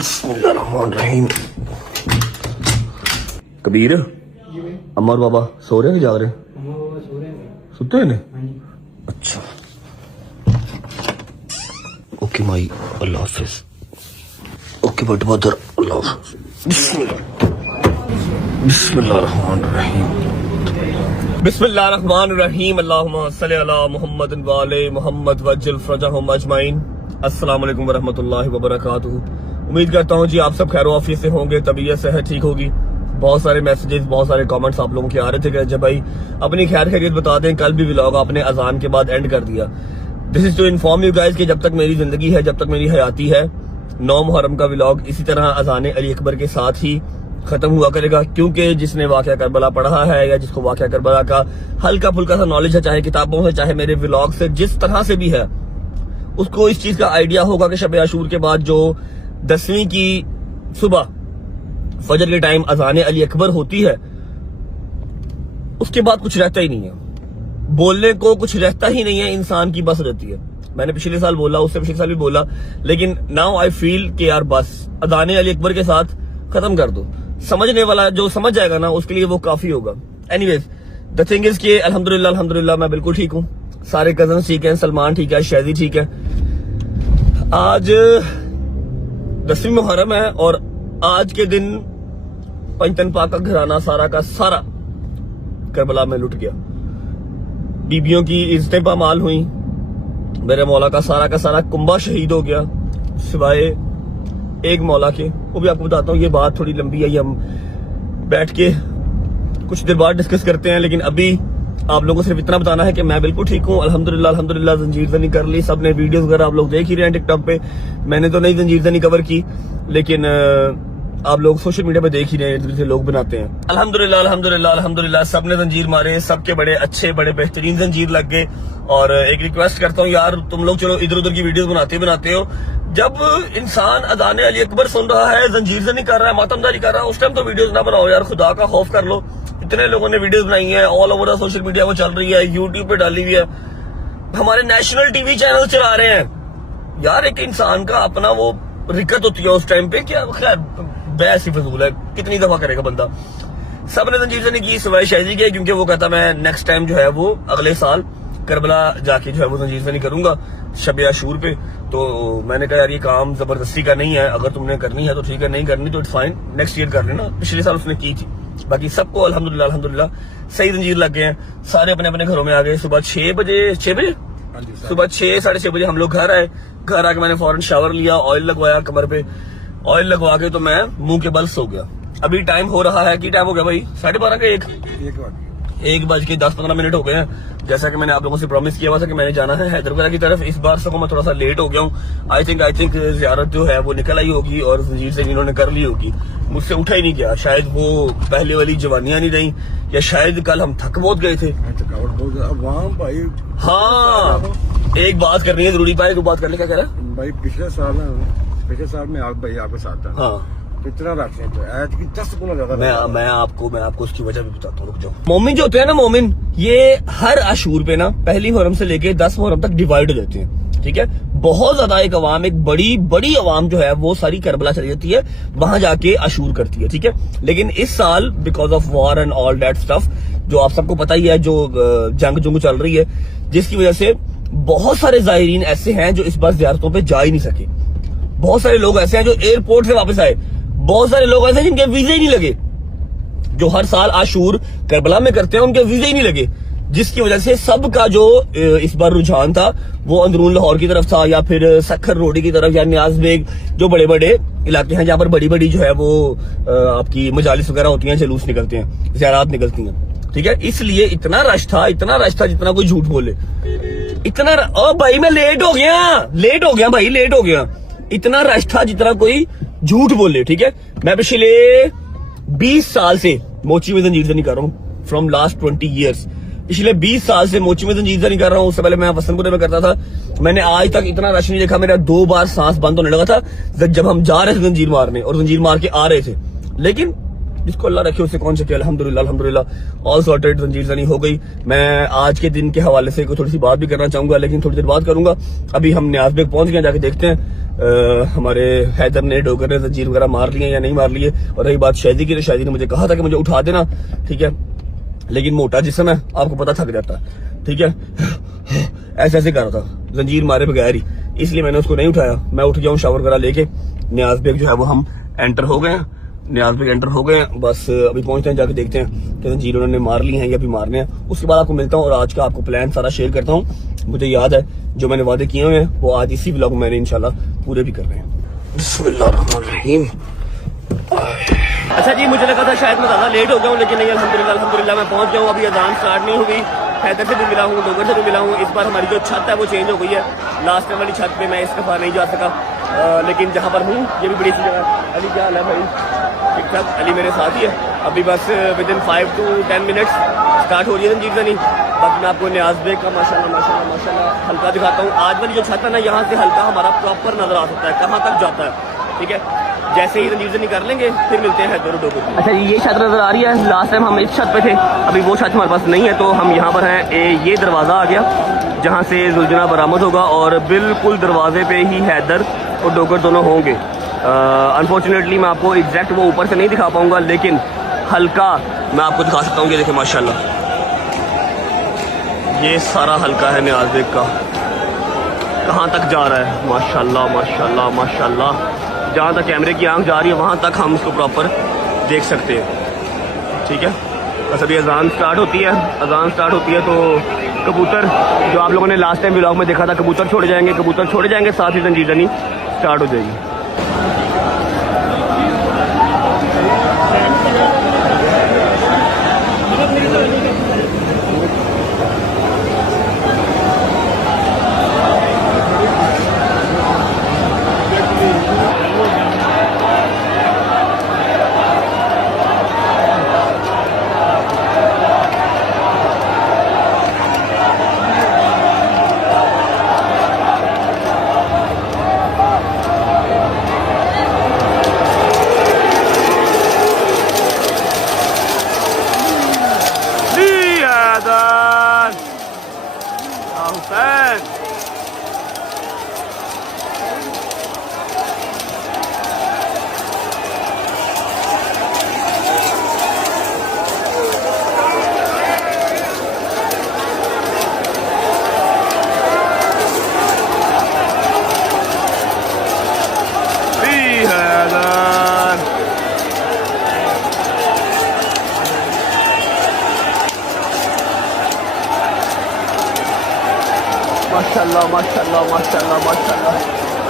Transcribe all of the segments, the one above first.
बिस्मिल्लाहिर्रहमानिर्रहीम। कबीर, अम्मा और बाबा सो रहे हैं कि जाग रहे हैं? अम्मा बाबा सो रहे हैं। सुते हैं? हाँ जी। अच्छा, ओके माई, अल्लाह हाफिज। ओके बट मदर, अल्लाह हाफिज। बिस्मिल्लाहिर्रहमानिर्रहीम। अल्लाहुम्मा सल्ली अला मुहम्मद व आले मुहम्मद वज्जल फरजहुम अजमाइन। अस्सलाम वालेकुम व रहमतुल्लाहि व बरकातुहू। उम्मीद करता हूँ जी आप सब खैर आफियत से होंगे, तबीयत सेहत ठीक होगी। बहुत सारे मैसेजेस, बहुत सारे कमेंट्स आप लोगों के आ रहे थे कि जब भाई अपनी खैर खैरियत बता दें। कल भी व्लॉग आपने अजान के बाद एंड कर दिया। This is to inform you guys कि जब तक मेरी जिंदगी है, जब तक मेरी हयाती है, 9 मुहर्रम का व्लॉग इसी तरह अजान अली अकबर के साथ ही खत्म हुआ करेगा। क्योंकि जिसने वाक़या करबला पढ़ा है या जिसको वाक़या करबला का हल्का फुल्का सा नॉलेज है, चाहे किताबों से चाहे मेरे व्लॉग से, जिस तरह से भी है, उसको इस चीज का आइडिया होगा कि शब आशूर के बाद जो 10वीं की सुबह फजर के टाइम अजान अली अकबर होती है, उसके बाद कुछ रहता ही नहीं है। बोलने को कुछ रहता ही नहीं है, इंसान की बस रहती है। मैंने पिछले साल बोला, उससे पिछले साल भी बोला, लेकिन नाउ आई फील कि यार बस अजान अली अकबर के साथ खत्म कर दो। समझने वाला जो समझ जाएगा ना, उसके लिए वो काफी होगा। एनीवेज, द थिंग इज कि अल्हम्दुलिल्लाह मैं बिल्कुल ठीक हूँ। सारे कजन ठीक है, सलमान ठीक है, शहजी ठीक है। आज 10वीं मुहर्रम है और आज के दिन पंचतन पाक का घराना सारा का सारा करबला में लुट गया। बीबियों की इज्जतें पामाल हुई। मेरे मौला का सारा कुंबा शहीद हो गया, सिवाय एक मौला के। वो भी आपको बताता हूँ, ये बात थोड़ी लंबी है, ये हम बैठ के कुछ देर बाद डिस्कस करते हैं। लेकिन अभी आप लोगों को सिर्फ इतना बताना है कि मैं बिल्कुल ठीक हूँ, अल्हम्दुलिल्लाह। जंजीर ज़नी कर ली, सबने वीडियोस वगैरह आप लोग देख ही रहे हैं टिकटॉक पे। मैंने तो नहीं जंजीर ज़नी कवर की, लेकिन आप लोग सोशल मीडिया पे देख ही रहे हैं, लोग बनाते हैं। अल्हम्दुलिल्लाह सबने जंजीर मारे, सबके बड़े अच्छे बड़े बेहतरीन जंजीर लग गए। और एक रिक्वेस्ट करता हूँ यार, तुम लोग चलो इधर उधर की वीडियोस बनाते हो, जब इंसान अजान अली अकबर सुन रहा है, जंजीर ज़नी कर रहा है, मातमदारी कर रहा है, उस टाइम तो वीडियोस ना बनाओ यार, खुदा का खौफ कर लो। इतने लोगों ने वीडियोस बनाई है, ऑल ओवर सोशल मीडिया वो चल रही है, यूट्यूब पे डाली हुई है, हमारे नेशनल टीवी चैनल चला रहे हैं यार। एक इंसान का अपना वो रिकत होती है उस टाइम पे, क्या खैर बहस ही फजूल है, कितनी दफा करेगा बंदा। सबने जंजीर ज़नी की, सिवाय शहजी के, क्योंकि वो कहता मैं नेक्स्ट टाइम जो है वो अगले साल करबला जाके जो है वो जंजीर ज़नी करूंगा शब आशूर पे। तो मैंने कहा यार ये काम जबरदस्ती का नहीं है, अगर तुमने करनी है तो ठीक है, नहीं करनी तो इट्स फाइन, नेक्स्ट ईयर कर लेना। पिछले साल उसने की थी। बाकी सबको अल्हम्दुलिल्लाह सही जंजीर लग गए हैं। सारे अपने अपने घरों में आ गए। सुबह 6 बजे सुबह 6 साढ़े 6 बजे हम लोग घर आए। घर आके मैंने फौरन शावर लिया, ऑयल लगवाया कमर पे, ऑयल लगवा के तो मैं मुंह के बल सो गया। अभी टाइम हो रहा है, कि टाइम हो गया भाई 12:30 का 1:10-15 हो गए हैं। जैसा कि मैंने आप लोगों से प्रॉमिस किया हुआ था कि मैंने जाना है हैदराबाद की तरफ। इस बार से मैं थोड़ा सा लेट हो गया हूँ। आई थिंक ज़ियारत जो है वो निकल आई होगी और जंजीर से इन्होंने कर ली होगी, मुझसे उठा ही नहीं गया। शायद वो पहले वाली जवानियां नहीं रही, या शायद कल हम थक बहुत गए थे। हाँ, एक बात करनी है जरूरी। भाई तू बात कर ले, क्या कह रहा है भाई? पिछले साल में आप भाई आपके साथ था। हाँ, कितना रखते हैं, तो आज की 10 गुना ज्यादा। मैं आपको उसकी वजह भी बताता हूँ, रुक जाओ। मोमिन जो होते हैं ना, मोमिन, ये हर आशूर पे ना पहली मुहर्रम से लेके 10 मुहर्रम तक डिवाइड हो जाते हैं, ठीक है। बहुत ज्यादा एक अवाम, एक बड़ी अवाम जो है वो सारी करबला चली जाती है, वहां जाके आशूर करती है, ठीक है। लेकिन इस साल because of war and all that stuff, जो आप सबको पता ही है, जो जंग चल रही है, जिसकी वजह से बहुत सारे ज़ायरीन ऐसे हैं जो इस बार ज़ियारतों पे जा ही नहीं सके। बहुत सारे लोग ऐसे हैं जो एयरपोर्ट से वापस आए। बहुत सारे लोग ऐसे हैं जिनके वीजे ही नहीं लगे, जो हर साल आशूर करबला में करते हैं, उनके वीजे ही नहीं लगे, जिसकी वजह से सबका जो इस बार रुझान था वो अंदरून लाहौर की तरफ था, या फिर सखर रोडी की तरफ, या न्याज बेग, जो बड़े बड़े इलाके हैं जहां पर बड़ी जो है वो आपकी मजालिस वगैरह होती हैं, जुलूस निकलते हैं, ज़ियारत निकलती हैं, ठीक है। इसलिए इतना रश था जितना कोई झूठ बोले। इतना ओ भाई मैं लेट हो गया। इतना रश था जितना कोई झूठ बोले, ठीक है। मैं पिछले 20 साल से मोची में जंजीर ज़नी कर रहा हूँ, फ्रॉम लास्ट 20 ईयर्स। पिछले 20 साल से मोची में जंजीर ज़नी कर रहा हूँ। उससे पहले मैं वसंतपुर में करता था। मैंने आज तक इतना रश नहीं देखा। मेरा 2 बार सांस बंद होने लगा था जब हम जा रहे थे जंजीर मारने, और जंजीर मार के आ रहे थे। लेकिन जिसको अल्लाह रखे उससे कौन सके। अल्हम्दुलिल्लाह ऑल सॉर्टेड, जंजीर ज़नी हो गई। मैं आज के दिन के हवाले से थोड़ी सी बात भी करना चाहूंगा, लेकिन थोड़ी देर बात करूंगा। अभी हम न्याज बेग पहुंच गए, जाके देखते हैं हमारे हैदर ने डोगर ने जंजीर वगैरह मार लिए या नहीं मार लिए। और रही बात शायदी की, तो शायदी ने मुझे कहा था कि मुझे उठा देना, ठीक है, लेकिन मोटा जिस्म है, आपको पता थक जाता है, ठीक है, ऐसे ऐसे कर रहा था जंजीर मारे बगैर ही, इसलिए मैंने उसको नहीं उठाया। मैं उठ गया हूँ शावर वगैरह लेके। न्याज बेग जो है वो हम एंटर हो गए हैं, न्याज बेग एंटर हो गए हैं, बस अभी पहुंचते हैं, जाके देखते हैं कि जंजीर उन्होंने मार ली हैं या अभी मारने हैं। उसके बाद आपको मिलता हूँ और आज का आपको प्लान सारा शेयर करता हूँ। मुझे याद है जो मैंने वादे किए हुए हैं वो आज इसी व्लॉग में मैंने इंशाल्लाह पूरे भी कर रहे हैं। बिस्मिल्लाहिर्रहमानिर्रहीम। अच्छा जी, मुझे लगा था शायद मैं ज़्यादा लेट हो गया हूँ, लेकिन नहीं, अल्हम्दुलिल्लाह मैं पहुंच गया हूँ। अभी अजान स्टार्ट नहीं हुई। हैदर से भी मिला हूँ, डोगर से भी मिला हूँ। इस बार हमारी जो छत है वो चेंज हो गई है। लास्ट टाइम वाली छत पे मैं इस दफ़ा नहीं जा सका, लेकिन जहाँ पर हूँ ये भी बड़ी सी जगह। अली क्या हाल है भाई? ठीक ठाक। अली मेरे साथ ही है। अभी बस with in 5 to 10 minutes start हो रही है जंजीर जनी। बाकी मैं आपको न्याज बेग का माशाल्लाह हल्का दिखाता हूँ। आज वाली जो छत है ना, यहाँ से हल्का हमारा प्रॉपर नजर आ सकता है कहाँ तक जाता है, ठीक है। जैसे ही जंजीर जनी कर लेंगे फिर मिलते हैं हैदर और डोगर। अच्छा ये छत नजर आ रही है। लास्ट टाइम हम इस छत पे थे, अभी वो छत हमारे पास नहीं है, तो हम यहाँ पर हैं। ये दरवाज़ा आ गया जहाँ से जुलजना बरामद होगा, और बिल्कुल दरवाजे पे ही हैदर और डोगर दोनों होंगे। अनफॉर्चुनेटली मैं आपको एग्जैक्ट वो ऊपर से नहीं दिखा पाऊंगा, लेकिन हल्का मैं आपको दिखा सकता हूँ। ये देखें माशाल्लाह, ये सारा हल्का है न्याज बेग का, कहाँ तक जा रहा है माशाल्लाह माशाल्लाह माशाल्लाह। जहाँ तक कैमरे की आंख जा रही है वहाँ तक हम इसको प्रॉपर देख सकते हैं, ठीक है। बस अभी अजान स्टार्ट होती है, अजान स्टार्ट होती है तो कबूतर जो आप लोगों ने लास्ट टाइम व्लॉग में देखा था, कबूतर छोड़े जाएंगे, साथ ही जंजीर जनी स्टार्ट हो जाएगी। माशाल्लाह माशाल्लाह माशाल्लाह माशाल्लाह।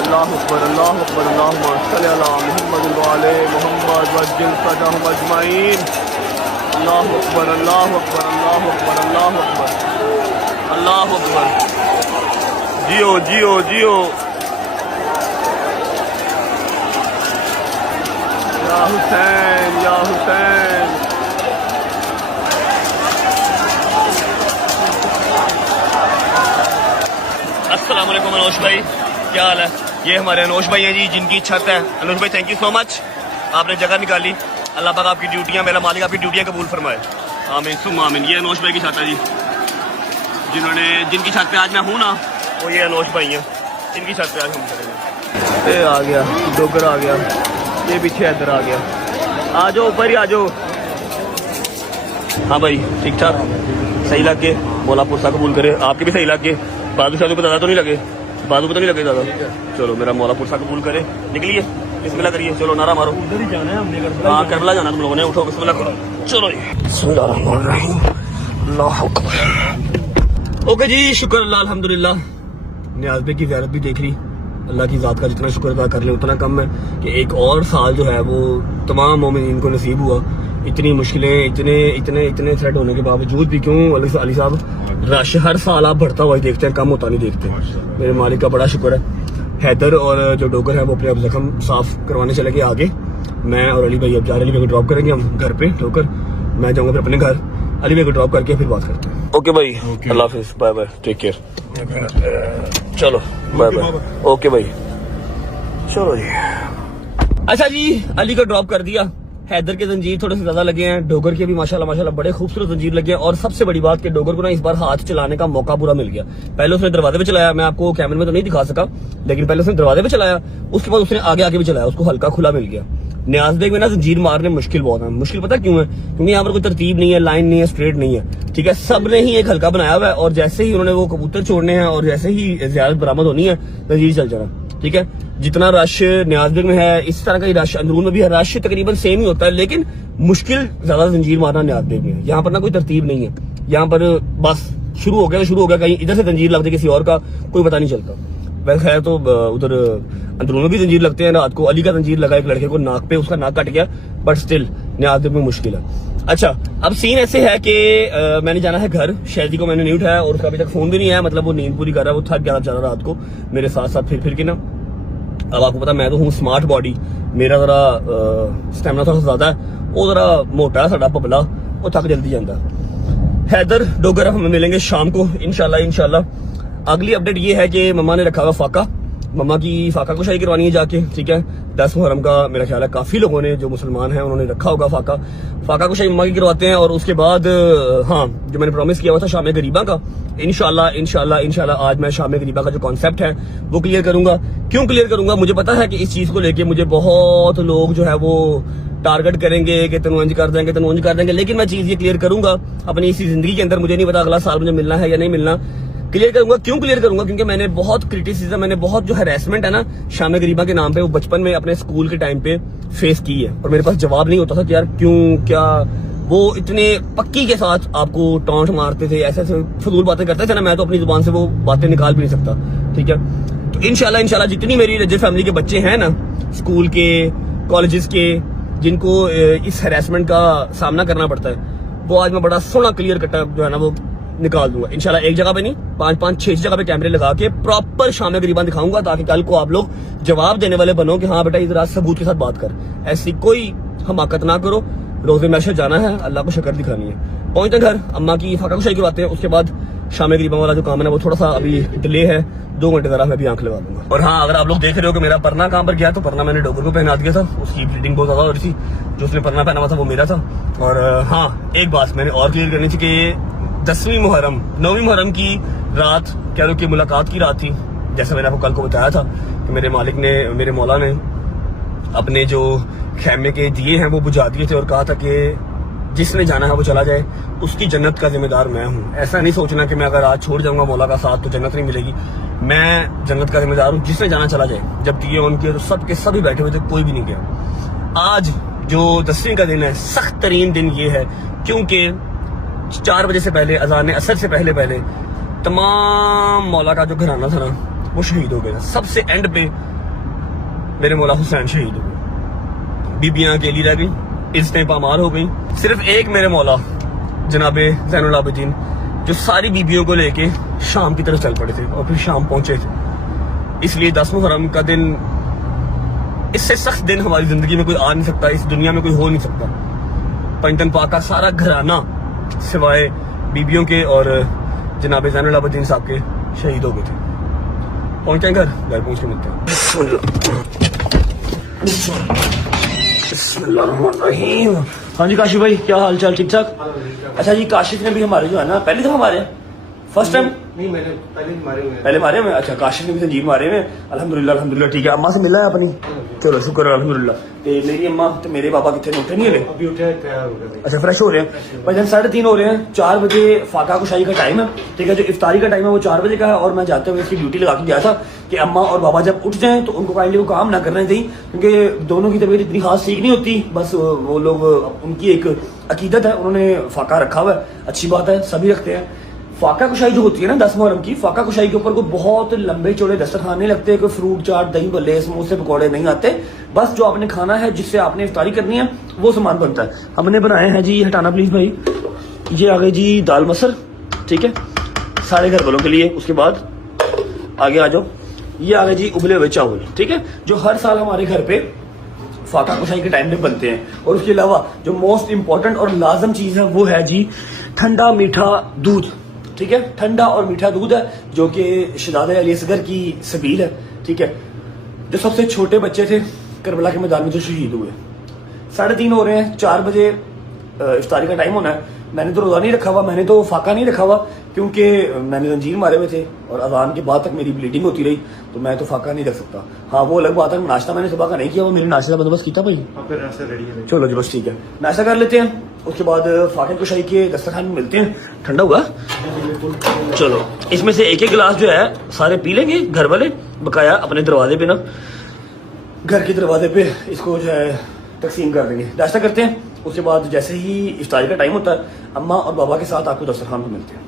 अल्लाहु अकबर अल्लाहु अकबर अल्लाहुम्मा सल्ली अला मुहम्मद व आले मुहम्मद वज्जिल फजहम अजमाइन। अल्लाहु अकबर अल्लाहु अकबर अल्लाहु अकबर अल्लाहु अकबर अल्लाहु अकबर। जियो जियो जियो या हुसैन या हुसैन। अस्सलाम वालेकुम अनोश भाई, क्या हाल है? ये हमारे अनोश भाई हैं जी, जिनकी छत है। अनोश भाई थैंक यू सो मच, आपने जगह निकाली। अल्लाह पाक आपकी ड्यूटियां, मेरा मालिक आपकी ड्यूटियां कबूल फरमाए, आमीन सुम्मा आमीन। ये अनोश भाई की छत है जी, जिनकी छत पे आज मैं हूँ ना, वो ये अनोश भाई हैं, इनकी छत पे आज हम करेंगे। ये आ गया डोगर, आ गया ये पीछे इधर आ गया। आ जाओ ऊपर ही आ जाओ। हाँ भाई ठीक ठाक, सही लग गए, मौला पुरसा कबूल करे, आपके भी सही लग गए। बाजू शादू को ज़्यादा तो नहीं लगे, बाजू को तो नहीं लगे ज़्यादा। चलो मेरा मौला पुरसा कबूल करे। निकलिए, बिस्मिल्लाह करिए, चलो नारा मारो। उधर ही जाना है हमने, हाँ करबला जाना तुम लोगों ने। उठो बिस्मिल्लाह करो, चलो ओके जी, शुक्र अल्लाह अल्हम्दुलिल्लाह। न्याज बेग की ज़ियारत भी देख ली। अल्लाह की ज़ात का जितना शुक्र अदा कर ले उतना कम है कि एक और साल जो है वो तमाम मोमिनीन को नसीब हुआ। इतनी मुश्किलें, इतने थ्रेट होने के बावजूद भी, क्यों अली साहब, रश हर साल आप बढ़ता हुआ ही देखते हैं, कम होता नहीं देखते। मेरे मालिक का बड़ा शुक्र है। हैदर और जो डोगर है वो अपने अब जख्म साफ करवाने चले गए आगे। मैं और अली भाई अब जा रहे हैं, अली भाई को ड्रॉप करेंगे हम घर पे डोगर, मैं जाऊँगा फिर अपने घर, अली भाई को ड्रॉप करके फिर बात करते हैं। ओके भाई, अल्लाह हाफिज़, बाय बाय, टेक केयर। चलो बाय बाय, ओके भाई, चलो जी। अच्छा जी, अली को ड्रॉप कर दिया, हैदर के जंजीर थोड़े से ज्यादा लगे हैं, डोगर के भी माशाल्लाह माशाल्लाह बड़े खूबसूरत जंजीर लगे हैं। और सबसे बड़ी बात कि डोगर को ना इस बार हाथ चलाने का मौका पूरा मिल गया। पहले उसने दरवाजे पे चलाया, मैं आपको कैमरे में तो नहीं दिखा सका, लेकिन पहले उसने दरवाजे पे चलाया, उसके बाद उसने आगे आगे भी चलाया, उसको हल्का खुला मिल गया। न्याज बेग में ना जंजीर मारने मुश्किल बहुत है। मुश्किल पता क्यों है? क्योंकि यहाँ पर कोई तरतीब नहीं है, लाइन नहीं है, स्ट्रेट नहीं है, ठीक है। सब ने ही एक हल्का बनाया हुआ है और जैसे ही उन्होंने वो कबूतर छोड़ने हैं और जैसे ही ज़ियारत बरामद होनी है जंजीर चल जाना, ठीक है। जितना रश न्याज बेग में है इस तरह का ही रश अंदरून में भी है। रश तकरीबन सेम ही होता है, लेकिन मुश्किल ज्यादा जंजीर मारना न्याज बेग में है। यहाँ पर ना कोई तरतीब नहीं है, यहाँ पर बस शुरू हो गया तो शुरू हो गया, कहीं इधर से जंजीर लगती किसी और का कोई पता नहीं चलता। वैसे है तो उधर अंदरून में भी जंजीर लगते हैं। रात को अली का जंजीर लगा एक लड़के को नाक पे, उसका नाक कट गया, बट स्टिल न्याज बेग में मुश्किल है। अच्छा, अब सीन ऐसे है कि मैंने जाना है घर, शहदी को मैंने नहीं उठाया और उसका अभी तक फोन भी नहीं आया, मतलब वो नींद पूरी कर रहा है, वो थक गया बेचारा रात को मेरे साथ साथ फिर के ना। अब आपको पता मैं तो हूँ स्मार्ट बॉडी, मेरा जरा स्टेमिना थोड़ा ज्यादा है, वो जरा मोटा है साडा पबला, वो थक जल्दी जाता। हैदर डोगर हम मिलेंगे शाम को इंशाल्लाह। अगली अपडेट ये है कि मम्मा ने रखा हुआ फाका, मम्मा की फाका कुशाई करवानी है जाके, ठीक है। 10 मुहर्रम का मेरा ख्याल है काफी लोगों ने जो मुसलमान हैं उन्होंने रखा होगा फाका कुशाई मम्मा की करवाते हैं। और उसके बाद हाँ, जो मैंने प्रॉमिस किया हुआ था शाम गरीबा का, इंशाल्लाह आज मैं शाम गरीबा का जो कॉन्सेप्ट है वो क्लियर करूंगा। क्यों क्लियर करूंगा? मुझे पता है कि इस चीज को लेके मुझे बहुत लोग जो है वो टारगेट करेंगे कि तनुंज कर देंगे, लेकिन मैं चीज ये क्लियर करूंगा अपनी इसी जिंदगी के अंदर। मुझे नहीं पता अगला साल मुझे मिलना है या नहीं मिलना, क्लियर करूंगा। क्यों क्लियर करूंगा? क्योंकि मैंने बहुत क्रिटिसिज्म, मैंने बहुत जो हैरेसमेंट है ना शाम गरीबा के नाम पे, वो बचपन में अपने स्कूल के टाइम पे फेस की है और मेरे पास जवाब नहीं होता था कि यार क्यों, क्या। वो इतने पक्की के साथ आपको टॉन्ट मारते थे, ऐसे फजूल बातें करते थे ना, मैं तो अपनी जुबान से वो बातें निकाल भी नहीं सकता, ठीक है। तो इंशाल्लाह जितनी मेरी रजर फैमिली के बच्चे हैं ना, स्कूल के, कॉलेजेस के, जिनको इस हैरेसमेंट का सामना करना पड़ता है, वो आज मैं बड़ा सोना क्लियर कटा जो है ना वो निकाल दूंगा इंशाल्लाह। एक जगह पे नहीं, 5-6 जगह पे कैमरे लगा के प्रॉपर शाम गरीबा दिखाऊंगा, ताकि कल को आप लोग जवाब देने वाले बनो कि हाँ बेटा इधर आज सबूत के साथ बात कर, ऐसी कोई हमाकत ना करो। रोजे मैशर जाना है, अल्लाह को शक्र दिखानी है। पहुंचते घर, अम्मा की फाका कुशाई करवाते हैं, उसके बाद शाम गरीबा वाला जो काम है ना वो थोड़ा सा अभी डिले है, 2 घंटे जरा मैं भी आंख लगा दूंगा। और हाँ, अगर आप लोग देख रहे हो कि मेरा परना कहाँ पर गया, तो परना मैंने डोगर को पहना दिया था, उसकी ब्लीडिंग बहुत ज्यादा हो रही थी, जो उसने परना पहना हुआ था वो मेरा था। और हाँ, एक बात मैंने और क्लियर करनी थी कि 9वीं मुहर्रम की रात कह लो कि मुलाकात की रात थी। जैसे मैंने आपको कल को बताया था कि मेरे मालिक ने, मेरे मौला ने अपने जो खैमे के दिए हैं वो बुझा दिए थे और कहा था कि जिसने जाना है वो चला जाए, उसकी जन्नत का जिम्मेदार मैं हूँ। ऐसा नहीं सोचना कि मैं अगर आज छोड़ जाऊंगा मौला का साथ तो जन्नत नहीं मिलेगी, मैं जन्नत का जिम्मेदार हूँ। जिसने जाना चला जाए। जब दिए उनके तो सब के सभी बैठे हुए थे, कोई भी नहीं गया। आज जो 10वीं का दिन है, सख्त तरीन दिन ये है क्योंकि 4 बजे से पहले, अज़ान असर से पहले तमाम मौला का जो घराना था ना वो शहीद हो गया। सबसे एंड पे मेरे मौला हुसैन शहीद हो गए, बीबियां अकेली रह गई, इज्जतें पामार हो गई। सिर्फ एक मेरे मौला जनाबे ज़ैनुल आबिदीन जो सारी बीबियों को लेके शाम की तरफ चल पड़े थे और फिर शाम पहुंचे थे। इसलिए 10 मुहर्रम का दिन, इससे सख्त दिन हमारी जिंदगी में कोई आ नहीं सकता, इस दुनिया में कोई हो नहीं सकता। पंजतन पाक का सारा घराना सिवाय बीबियों के और जनाबे ज़ैनुल आबिदीन साहब के शहीद हो गए थे। पहुंचे घर पहुंच के मिलते हैं। बिस्मिल्लाहिर्रहमानिर्रहीम। हाँ जी काशिफ भाई, क्या हाल चाल? ठीक ठाक। अच्छा जी, काशिफ ने भी हमारे जो है ना पहले दफा मारे, फर्स्ट टाइम नहीं, मैंने पहले मारे हुए। अच्छा, काशिफ ने भी जंजीर मारे हुए। अल्हम्दुलिल्लाह ठीक है। अम्मा से मिला है अपनी? चलो शुक्र है अल्हम्दुलिल्लाह। ते मेरी अम्मा ते मेरे पापा कितने उठे नहीं है? अभी उठे, तैयार हो गए। अच्छा, फ्रेश हो रहे हैं। भाईजान 3:30 हो रहे हैं, 4 बजे फाका कुशाई का टाइम है, ठीक है। जो इफ्तारी का टाइम है वो 4 बजे का है और मैं जाते हुए इसकी ड्यूटी लगा के गया था कि अम्मा और बाबा जब उठ जाएं तो उनको काइंडली वो काम ना करना चाहिए, क्योंकि दोनों की तबीयत इतनी खास ठीक नहीं होती। बस वो लोग, उनकी एक अकीदत है, उन्होंने फाका रखा हुआ है, अच्छी बात है, सभी रखते हैं। फाका कुशाई जो होती है ना 10 मुहर्रम की, फाका कुशाई के ऊपर कोई बहुत लंबे चौड़े दस्तरखान नहीं लगते, कोई फ्रूट चाट, दही भल्ले, समोसे पकौड़े नहीं आते। बस जो आपने खाना है, जिससे आपने इफ्तारी करनी है, वो सामान बनता है। हमने बनाए हैं जी, हटाना प्लीज भाई, ये आ गई जी दाल मसर, ठीक है, सारे घर वालों के लिए। उसके बाद आगे आ जाओ, ये आ गए जी उबले हुए चावल, ठीक है, जो हर साल हमारे घर पे फाका कुशाई के टाइम पे बनते हैं। और उसके अलावा जो मोस्ट इंपॉर्टेंट और लाजम चीज है वो है जी ठंडा मीठा दूध, ठीक है। ठंडा और मीठा दूध है जो कि शहजादे अली असगर की सबील है, ठीक है। जो सबसे छोटे बच्चे थे करबला के मैदान में जो शहीद हुए, 3:30 हो रहे हैं, 4 बजे इफ्तारी का टाइम होना है। मैंने तो रोज़ा नहीं रखा हुआ, मैंने तो फाका नहीं रखा हुआ क्योंकि मैंने जंजीर मारे हुए थे और अजान के बाद तक मेरी ब्लीडिंग होती रही, तो मैं तो फाका नहीं रख सकता। हाँ वो अलग बात है, नाश्ता मैंने सुबह का नहीं किया, वो मेरे नाश्ते का बंदोबस्त किया भाई। चलो जी बस ठीक है, नाश्ता कर लेते हैं, उसके बाद फाके कुशाई के दस्तरखान में मिलते हैं। ठंडा हुआ चलो, इसमें से एक एक गिलास जो है सारे पी लेंगे घर वाले, बकाया अपने दरवाजे पे ना, घर के दरवाजे पे इसको जो है तकसीम कर देंगे। नाश्ता करते हैं, उसके बाद जैसे ही इफ्तारी का टाइम होता है अम्मा और बाबा के साथ आपको दस्तरखान पे मिलते हैं।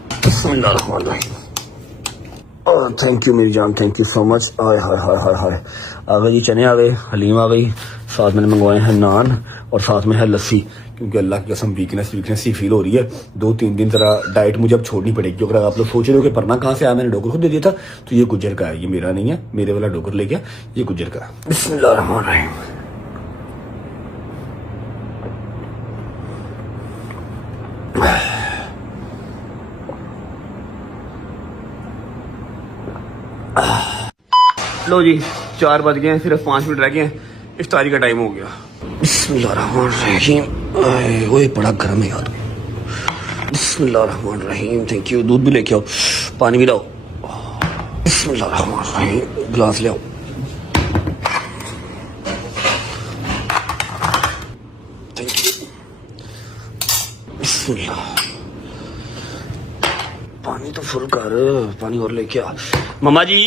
थैंक यू मेरी जान, थैंक यू सो मच। हाय हाय हाय हाय हाय, आ गए जी चने, आ गए हलीम, आ गई, साथ मैंने मंगवाए हैं नान और साथ में है लस्सी, क्योंकि अल्लाह की कसम वीकनेस ही फील हो रही है। 2-3 दिन जरा डाइट मुझे अब छोड़नी पड़ेगी। अगर आप लोग सोच रहे हो कि पढ़ना कहाँ से आया, मैंने डोगर को दे दिया था, तो ये गुज्जर का है, ये मेरा नहीं है, मेरे वाला डोगर ले गया, ये गुज्जर का है। बिस्मिल्लाहिर्रहमानिर्रहीम। लो जी 4 बज गए हैं, सिर्फ 5 मिनट रह गए हैं, इफ्तारी का टाइम हो गया। बिस्मिल्लाहिर्रहमानिर्रहीम। ओए बड़ा गर्म है यार। बिस्मिल्लाहिर्रहमानिर्रहीम। थैंक यू, दूध भी लेके आओ, पानी भी लाओ। बिस्मिल्लाहिर्रहमानिर्रहीम, गिलास ले आओ। Thank you. बिस्मिल्लाह, पानी तो फुल कर, पानी और लेके आ। मम्मा जी,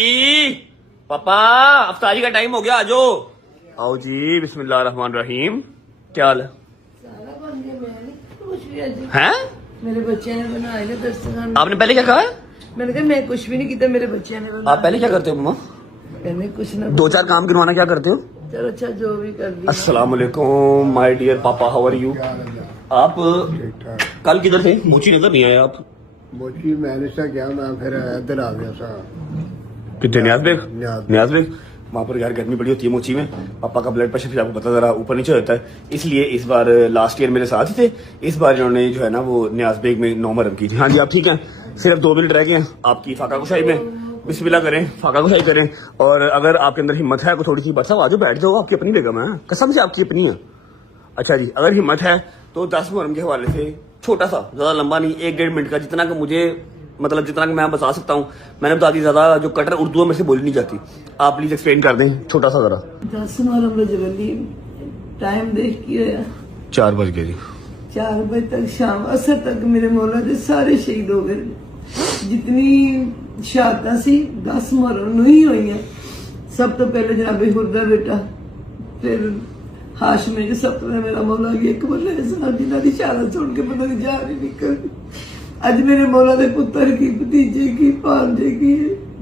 पापा, इफ्तारी का टाइम हो गया, आजो। आओ जी, बिस्मिल्लाहिर्रहमानिर्रहीम। क्या हाल है? हैं? मेरे बच्चे ने बनाए ना दस्तरखान। आपने पहले क्या कहा है? मैंने कहा मैं कुछ भी नहीं किया, मेरे बच्चे ने बनाया। आप पहले क्या करते हो मम्मा? मैंने कुछ ना, 2-4 काम करवाना क्या करते हो? चलो अच्छा जो भी कर दिया। अस्सलाम वालेकुम माय डियर पापा, हाउ आर यू? आप कल किधर थे? मोची नजर नहीं आए आप। मोची मैंने से गया, मैं फिर इधर आ गया सा। कितने? न्याज बेग? न्याज न्याज बेग वहाँ पर यार गर्मी बड़ी होती है मोची में, पापा का ब्लड प्रेशर फिर आपको पता जरा ऊपर नीचे होता है, इसलिए इस बार लास्ट ईयर मेरे साथ ही थे, इस बार इन्होंने जो है ना वो न्याज बेग में 9 मरम की थी। हाँ जी आप ठीक हैं, सिर्फ 2 मिनट रह गए हैं आपकी फाका कुशाई में। बिस्मिल्लाह करें, फाका कुशाई करें, और अगर आपके अंदर हिम्मत है थोड़ी सी, बट साहब आज बैठ जाओ, आपकी अपनी बेगम है, कसम से आपकी अपनी है। अच्छा जी, अगर हिम्मत है तो 10 मुहर्रम के हवाले से छोटा सा, ज्यादा लंबा नहीं, 1-1.5 मिनट का, जितना का मुझे मतलब जितना कि मैं बता सकता हूँ मैंने बता दी, ज्यादा जो कटर उर्दू में से बोली नहीं जाती, आप प्लीज एक्सप्लेन कर दें छोटा सा जरा। 10 मुहर्रम रजबली टाइम देख के 4 बज गए जी। 4 बजे तक शाम असर तक मेरे मौला के सारे शहीद हो गए। जितनी शहादत सी 10 मुहर्रम नहीं हुई है। सब तो पहले जनाबे हुरदा बेटा, फिर हाशमे के सब तो मेरा मौला की एक बल्ले जिन्हों की शहादत सुन के पता नहीं जा नहीं निकल। अज मेरे मौला के पुत्र की, भतीजे की, भांजे की,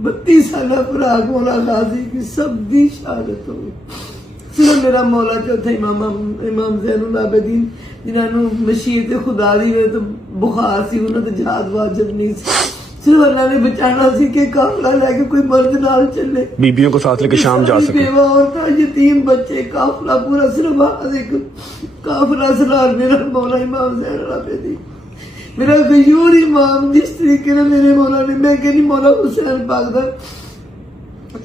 32 साल खुराक मौला गाजी की, सब की शहादत हो गई। सिर्फ मेरा मौला चौथा इमाम ज़ैनुल आबिदीन जिन्होंने मशीर खुदा दी तो बुखार सी, उन्होंने तो जहाज वाजिब नहीं सी, सिर्फ अल्लाह ने बचाना सी कि काफिला लेके कोई मर्द नाल चले, बीबियों को साथ लेके शाम जा सके, बेवा औरतां, यतीम बच्चे, काफिला पूरा, सिर्फ आज एक काफिला सलार मेरा मौला इमाम ज़ैनुल आबिदीन, मेरा गयूर इमाम, जिस तरीके ने मेरे मौला ने, मैं कहनी मौला हुसैन पाक दा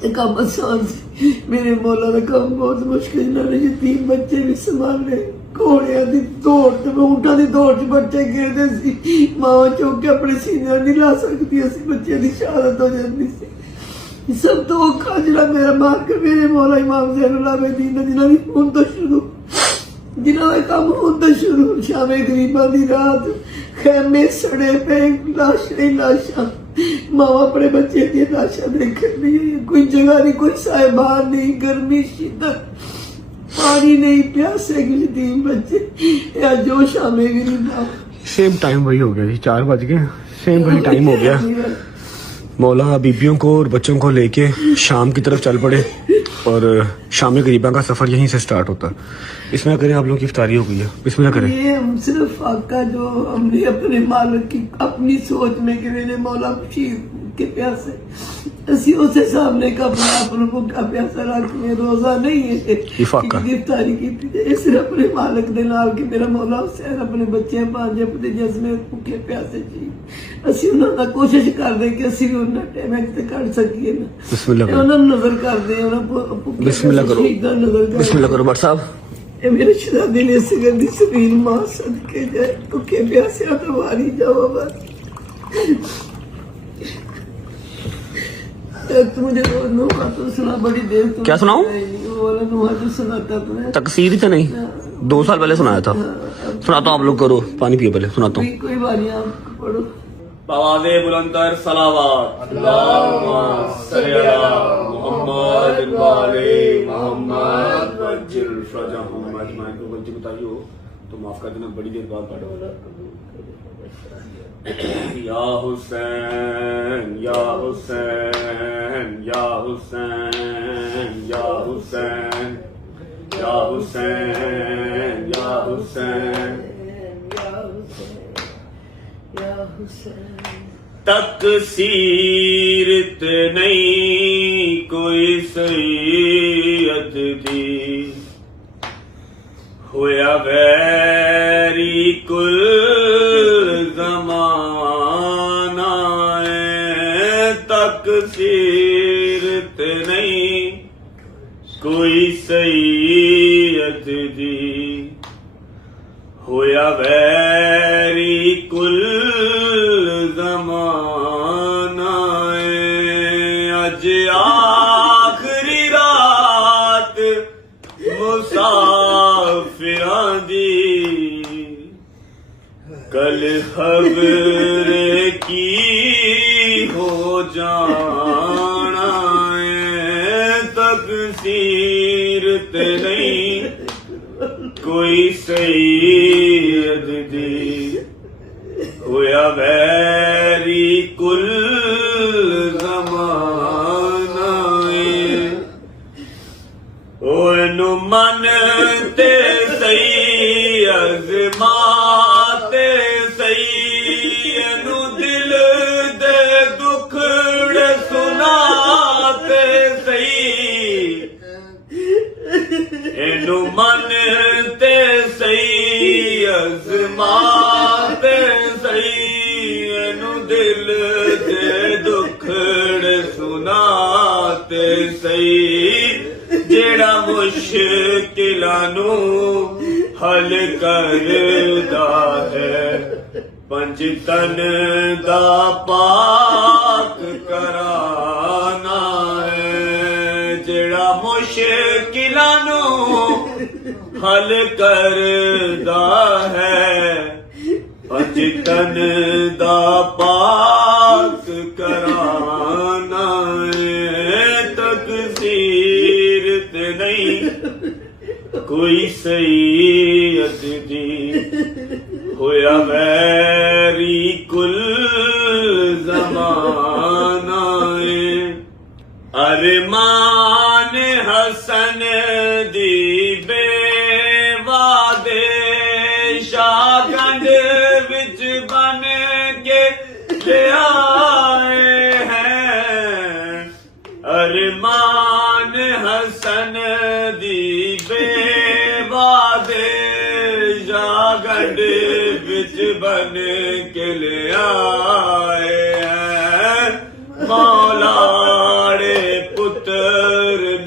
काम आसान से, मेरे मौला का काम बहुत मुश्किल, इन्होंने यतीम बच्चे भी संभाले, घोड़िया की दौड़ ते ऊंटा की दौड़ च बच्चे गिरते सी, मावां चुक के अपने सीने नहीं ला सकती सी, बच्चे की शहादत हो जाती सी। सब तो औखा जिहड़ा मेरा मार के मेरे मौला इमाम ज़ैनुल आबिदीन ने, जिन्होंने हुण तो शुरू, जिन्होंने काम हुण तो शुरू, शामे गरीबां दी रात, खैमे सड़े पे, लाशां ही लाशां, मावा अपने बच्चे की लाशां देखन नहीं, कोई जगह नहीं, कोई साहिबान नहीं, गर्मी शिद्दत, पानी नहीं, प्यासे के यतीम बच्चे, या जो शामे गरीबा। सेम टाइम वही हो गया जी, 4 बज गए, सेम वही टाइम हो गया। मौला बीबियों को और बच्चों को लेके शाम की तरफ चल पड़े, और शाम गरीबा का सफर यहीं से स्टार्ट होता। इसमें करें, आप लोगों की इफ्तारी हो गई है, बिस्मिल्लाह करें। ये हम सिर्फ फाका जो हमने अपने मालिक की अपनी सोच में कि मेरे मौला शीर के प्यासे, ਅਸੀਂ ਉਸੇ ਸਾਹਮਣੇ का अपने आप को भूखा प्यासा रख के रोजा नहीं है गिरफ्तारी की थी, सिर्फ अपने मालिक दे नाल कि मेरा मौला हुसैन अपने बच्चे भांजे भतीजे समेत भूखे प्यासे जी, ਅਸੀਂ ਉਹਨਾਂ ਦਾ ਕੋਸ਼ਿਸ਼ ਕਰਦੇ ਕਿ ਅਸੀਂ ਵੀ ਉਹਨਾਂ ਟਾਈਮ ਤੇ ਕੱਢ ਸਕੀਏ ਨਾ। ਉਹਨਾਂ ਨੂੰ ਨਜ਼ਰ ਕਰਦੇ, ਉਹਨਾਂ ਭੁੱਖੇ बिस्मिल्लाह करो, शहीਦਾਂ नजर बिस्मिल्लाह करो। बट साहब ये मेरे शहजादी ने से गंदी समीर मां सदके जाए भूखे प्यासे तो मारी जाओ बस। तू मुझे नुहा तो सुना बड़ी देर तो क्या सुनाऊं? वो वाला नुहा तो सुनाता तुम्हें तकसीर तो नहीं, 2 साल पहले सुनाया था। सुनाता हूं, आप लोग करो, पानी पियो पहले, सुनाता हूँ। कोई बात नहीं, आप पढ़ो। आवाज़े बुलंदर सलावत अल्लाहुम्मा सल्ली अला मुहम्मद व आले मुहम्मद वज्जिल फरजहुम अजमाइन। को गलती बताई हो तो माफ कर देना, बड़ी देर बाद पढ़ो। या हुसैन या हुसैन या हुसैन या हुसैन या हुसैन या हुसैन या हुसैन। तकसीरत नहीं कोई सैयद दी, होया वैरी कुल ज़माना है। तकसीरत नहीं कोई सैयद दी, होया वैरी कुल ज़माना है। अज आखरी रात मुसाफिरां दी, कल खबर की हो जाना है। तकसीरत नहीं कोई सैयद दी, होया वैरी कुल ज़माना है। ओनू मन ते सही अज़माते सही, एनू दिल दे दुखड़े सुनाते सही। एनू मन ते सही अज़माते सही, एनू दिल दे दुखड़े सुनाते सही। जेड़ा मुश्किलां नू हल करदा है, पंज तन दा पाक कराना है। जेड़ा मुश्किलां नू हल करदा है, पंज तन दा पाक कराना है। तकसीरत नहीं कोई सैयद दी, होया वैरी कुल ज़माना है। अरमान हसन दी बेवादे शागंड विच बन के ले आए हैं। अरमान हसन दी बेवादे शागंड विच बन के ले आए हैं। मौलाड़े पुत्र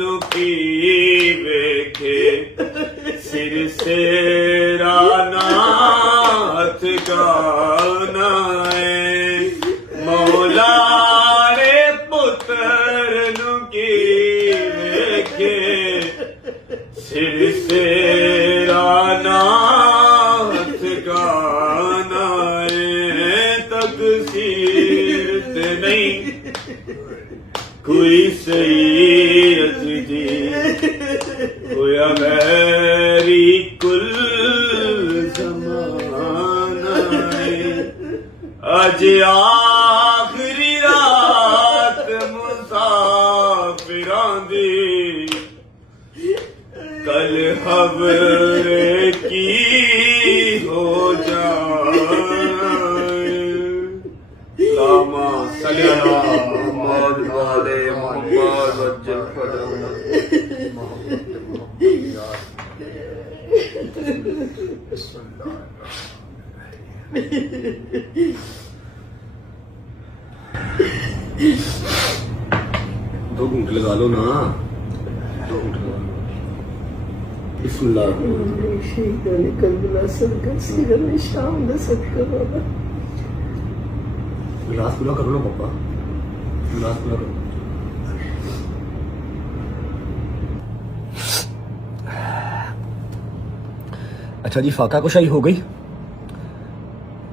नु की वेखे, सिर सेरा नाथ गाना है। मौलाड़े पुत्र नु की वेखे, सिर सेरा नाथ गाना है। तकसीरत नहीं कोई सैयद दी, होया वैरी कुल ज़माना है। अज आखरी रात मुसाफिरां दी, कल खबर की हो जाए। लामा सल्ली अला मुहम्मद व आले मुहम्मद वज्जिल फरजहुम। दो घूंट लगा लो ना, 2 घूंट लगा लो। बिस्मिल्लाह। शहीदों ने करबला सदका सीरत में शाम दा सदका बाबा। गिलास पूरा कर लो पापा, गिलास पूरा करो। अच्छा जी, फाका कुशाई हो गई।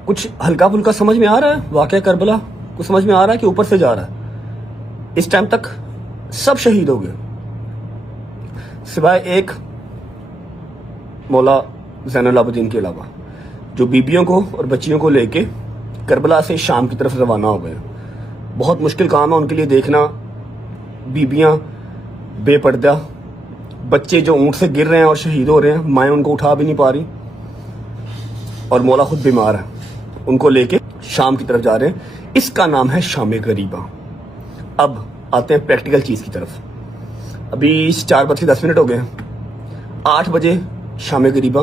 कुछ हल्का फुल्का समझ में आ रहा है वाकया करबला, कुछ समझ में आ रहा है कि ऊपर से जा रहा है। इस टाइम तक सब शहीद हो गए सिवाय एक मौला ज़ैनुल आबिदीन के अलावा, जो बीबियों को और बच्चियों को लेके करबला से शाम की तरफ रवाना हो गए। बहुत मुश्किल काम है उनके लिए देखना, बीबियां बेपर्दा, बच्चे जो ऊंट से गिर रहे हैं और शहीद हो रहे हैं, माएँ उनको उठा भी नहीं पा रही, और मौला खुद बीमार है, उनको लेके शाम की तरफ जा रहे हैं। इसका नाम है शाम गरीबा। अब आते हैं प्रैक्टिकल चीज की तरफ। अभी 4:10 हो गए। 8 बजे शाम गरीबा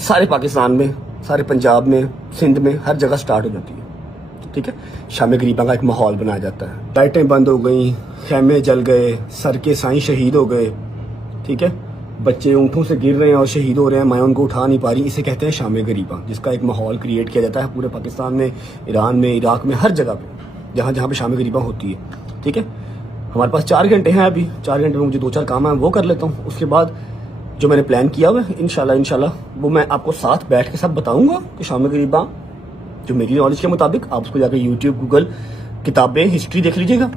सारे पाकिस्तान में, सारे पंजाब में, सिंध में, हर जगह स्टार्ट हो जाती है। ठीक है, शाम गरीबा का एक माहौल बनाया जाता है। लाइटें बंद हो गई, खेमे जल गए, सर के साईं शहीद हो गए। ठीक है, बच्चे ऊँटों से गिर रहे हैं और शहीद हो रहे हैं, माएँ उनको उठा नहीं पा रही। इसे कहते हैं शाम गरीबा, जिसका एक माहौल क्रिएट किया जाता है पूरे पाकिस्तान में, ईरान में, इराक में, हर जगह पे जहाँ जहाँ पे शाम गरीबा होती है। ठीक है, हमारे पास 4 घंटे हैं अभी। 4 घंटे में मुझे 2-4 काम है, वो कर लेता हूँ। उसके बाद जो मैंने प्लान किया हुआ है इंशाल्लाह वो मैं आपको साथ बैठ के सब बताऊंगा कि शाम गरीबा जो मेरी नॉलेज के मुताबिक, आप उसको जाकर यूट्यूब, गूगल, किताबें, हिस्ट्री देख लीजिएगा।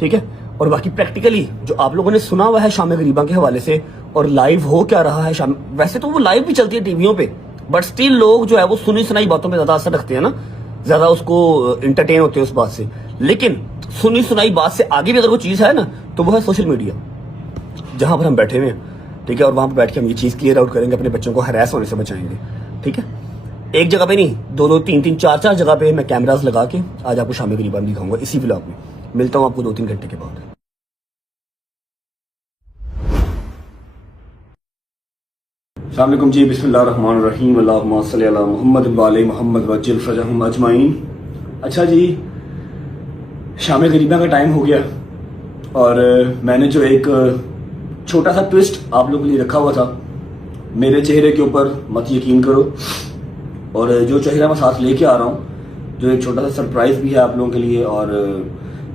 ठीक है, और बाकी प्रैक्टिकली जो आप लोगों ने सुना हुआ है शाम गरीबा के हवाले से, और लाइव हो क्या रहा है शाम, वैसे तो वो लाइव भी चलती है टीवियों पे, बट स्टिल लोग जो है वो सुनी सुनाई बातों पे ज्यादा असर रखते हैं ना, ज्यादा उसको इंटरटेन होते हैं उस बात से। लेकिन सुनी सुनाई बात से आगे भी अगर वो चीज है ना, तो वो है सोशल मीडिया, जहां पर हम बैठे हुए हैं। ठीक है, और वहां पर बैठ के हम ये चीज क्लियर आउट करेंगे, अपने बच्चों को हरास होने से बचाएंगे। ठीक है, एक जगह पे नहीं, 2-2, 3-3, 4-4 जगह पे मैं कैमरास लगा के आज आपको शाम गरीबा दिखाऊंगा इसी व्लॉग में। मिलता हूं आपको 2-3 घंटे के बाद। अस्सलाम वालेकुम जी, बिस्मिल्लाहिर्रहमानिर्रहीम, अल्लाहुम्मा सल्ली अला मुहम्मद व आले मुहम्मद वज्जिल फरजहुम अजमाइन। अच्छा जी, शाम गरीबा का टाइम हो गया और मैंने जो एक छोटा सा ट्विस्ट आप लोगों के लिए रखा हुआ था, मेरे चेहरे के ऊपर मत यकीन करो, और जो चेहरा मैं साथ लेके आ रहा हूँ, जो एक छोटा सा सरप्राइज भी है आप लोगों के लिए, और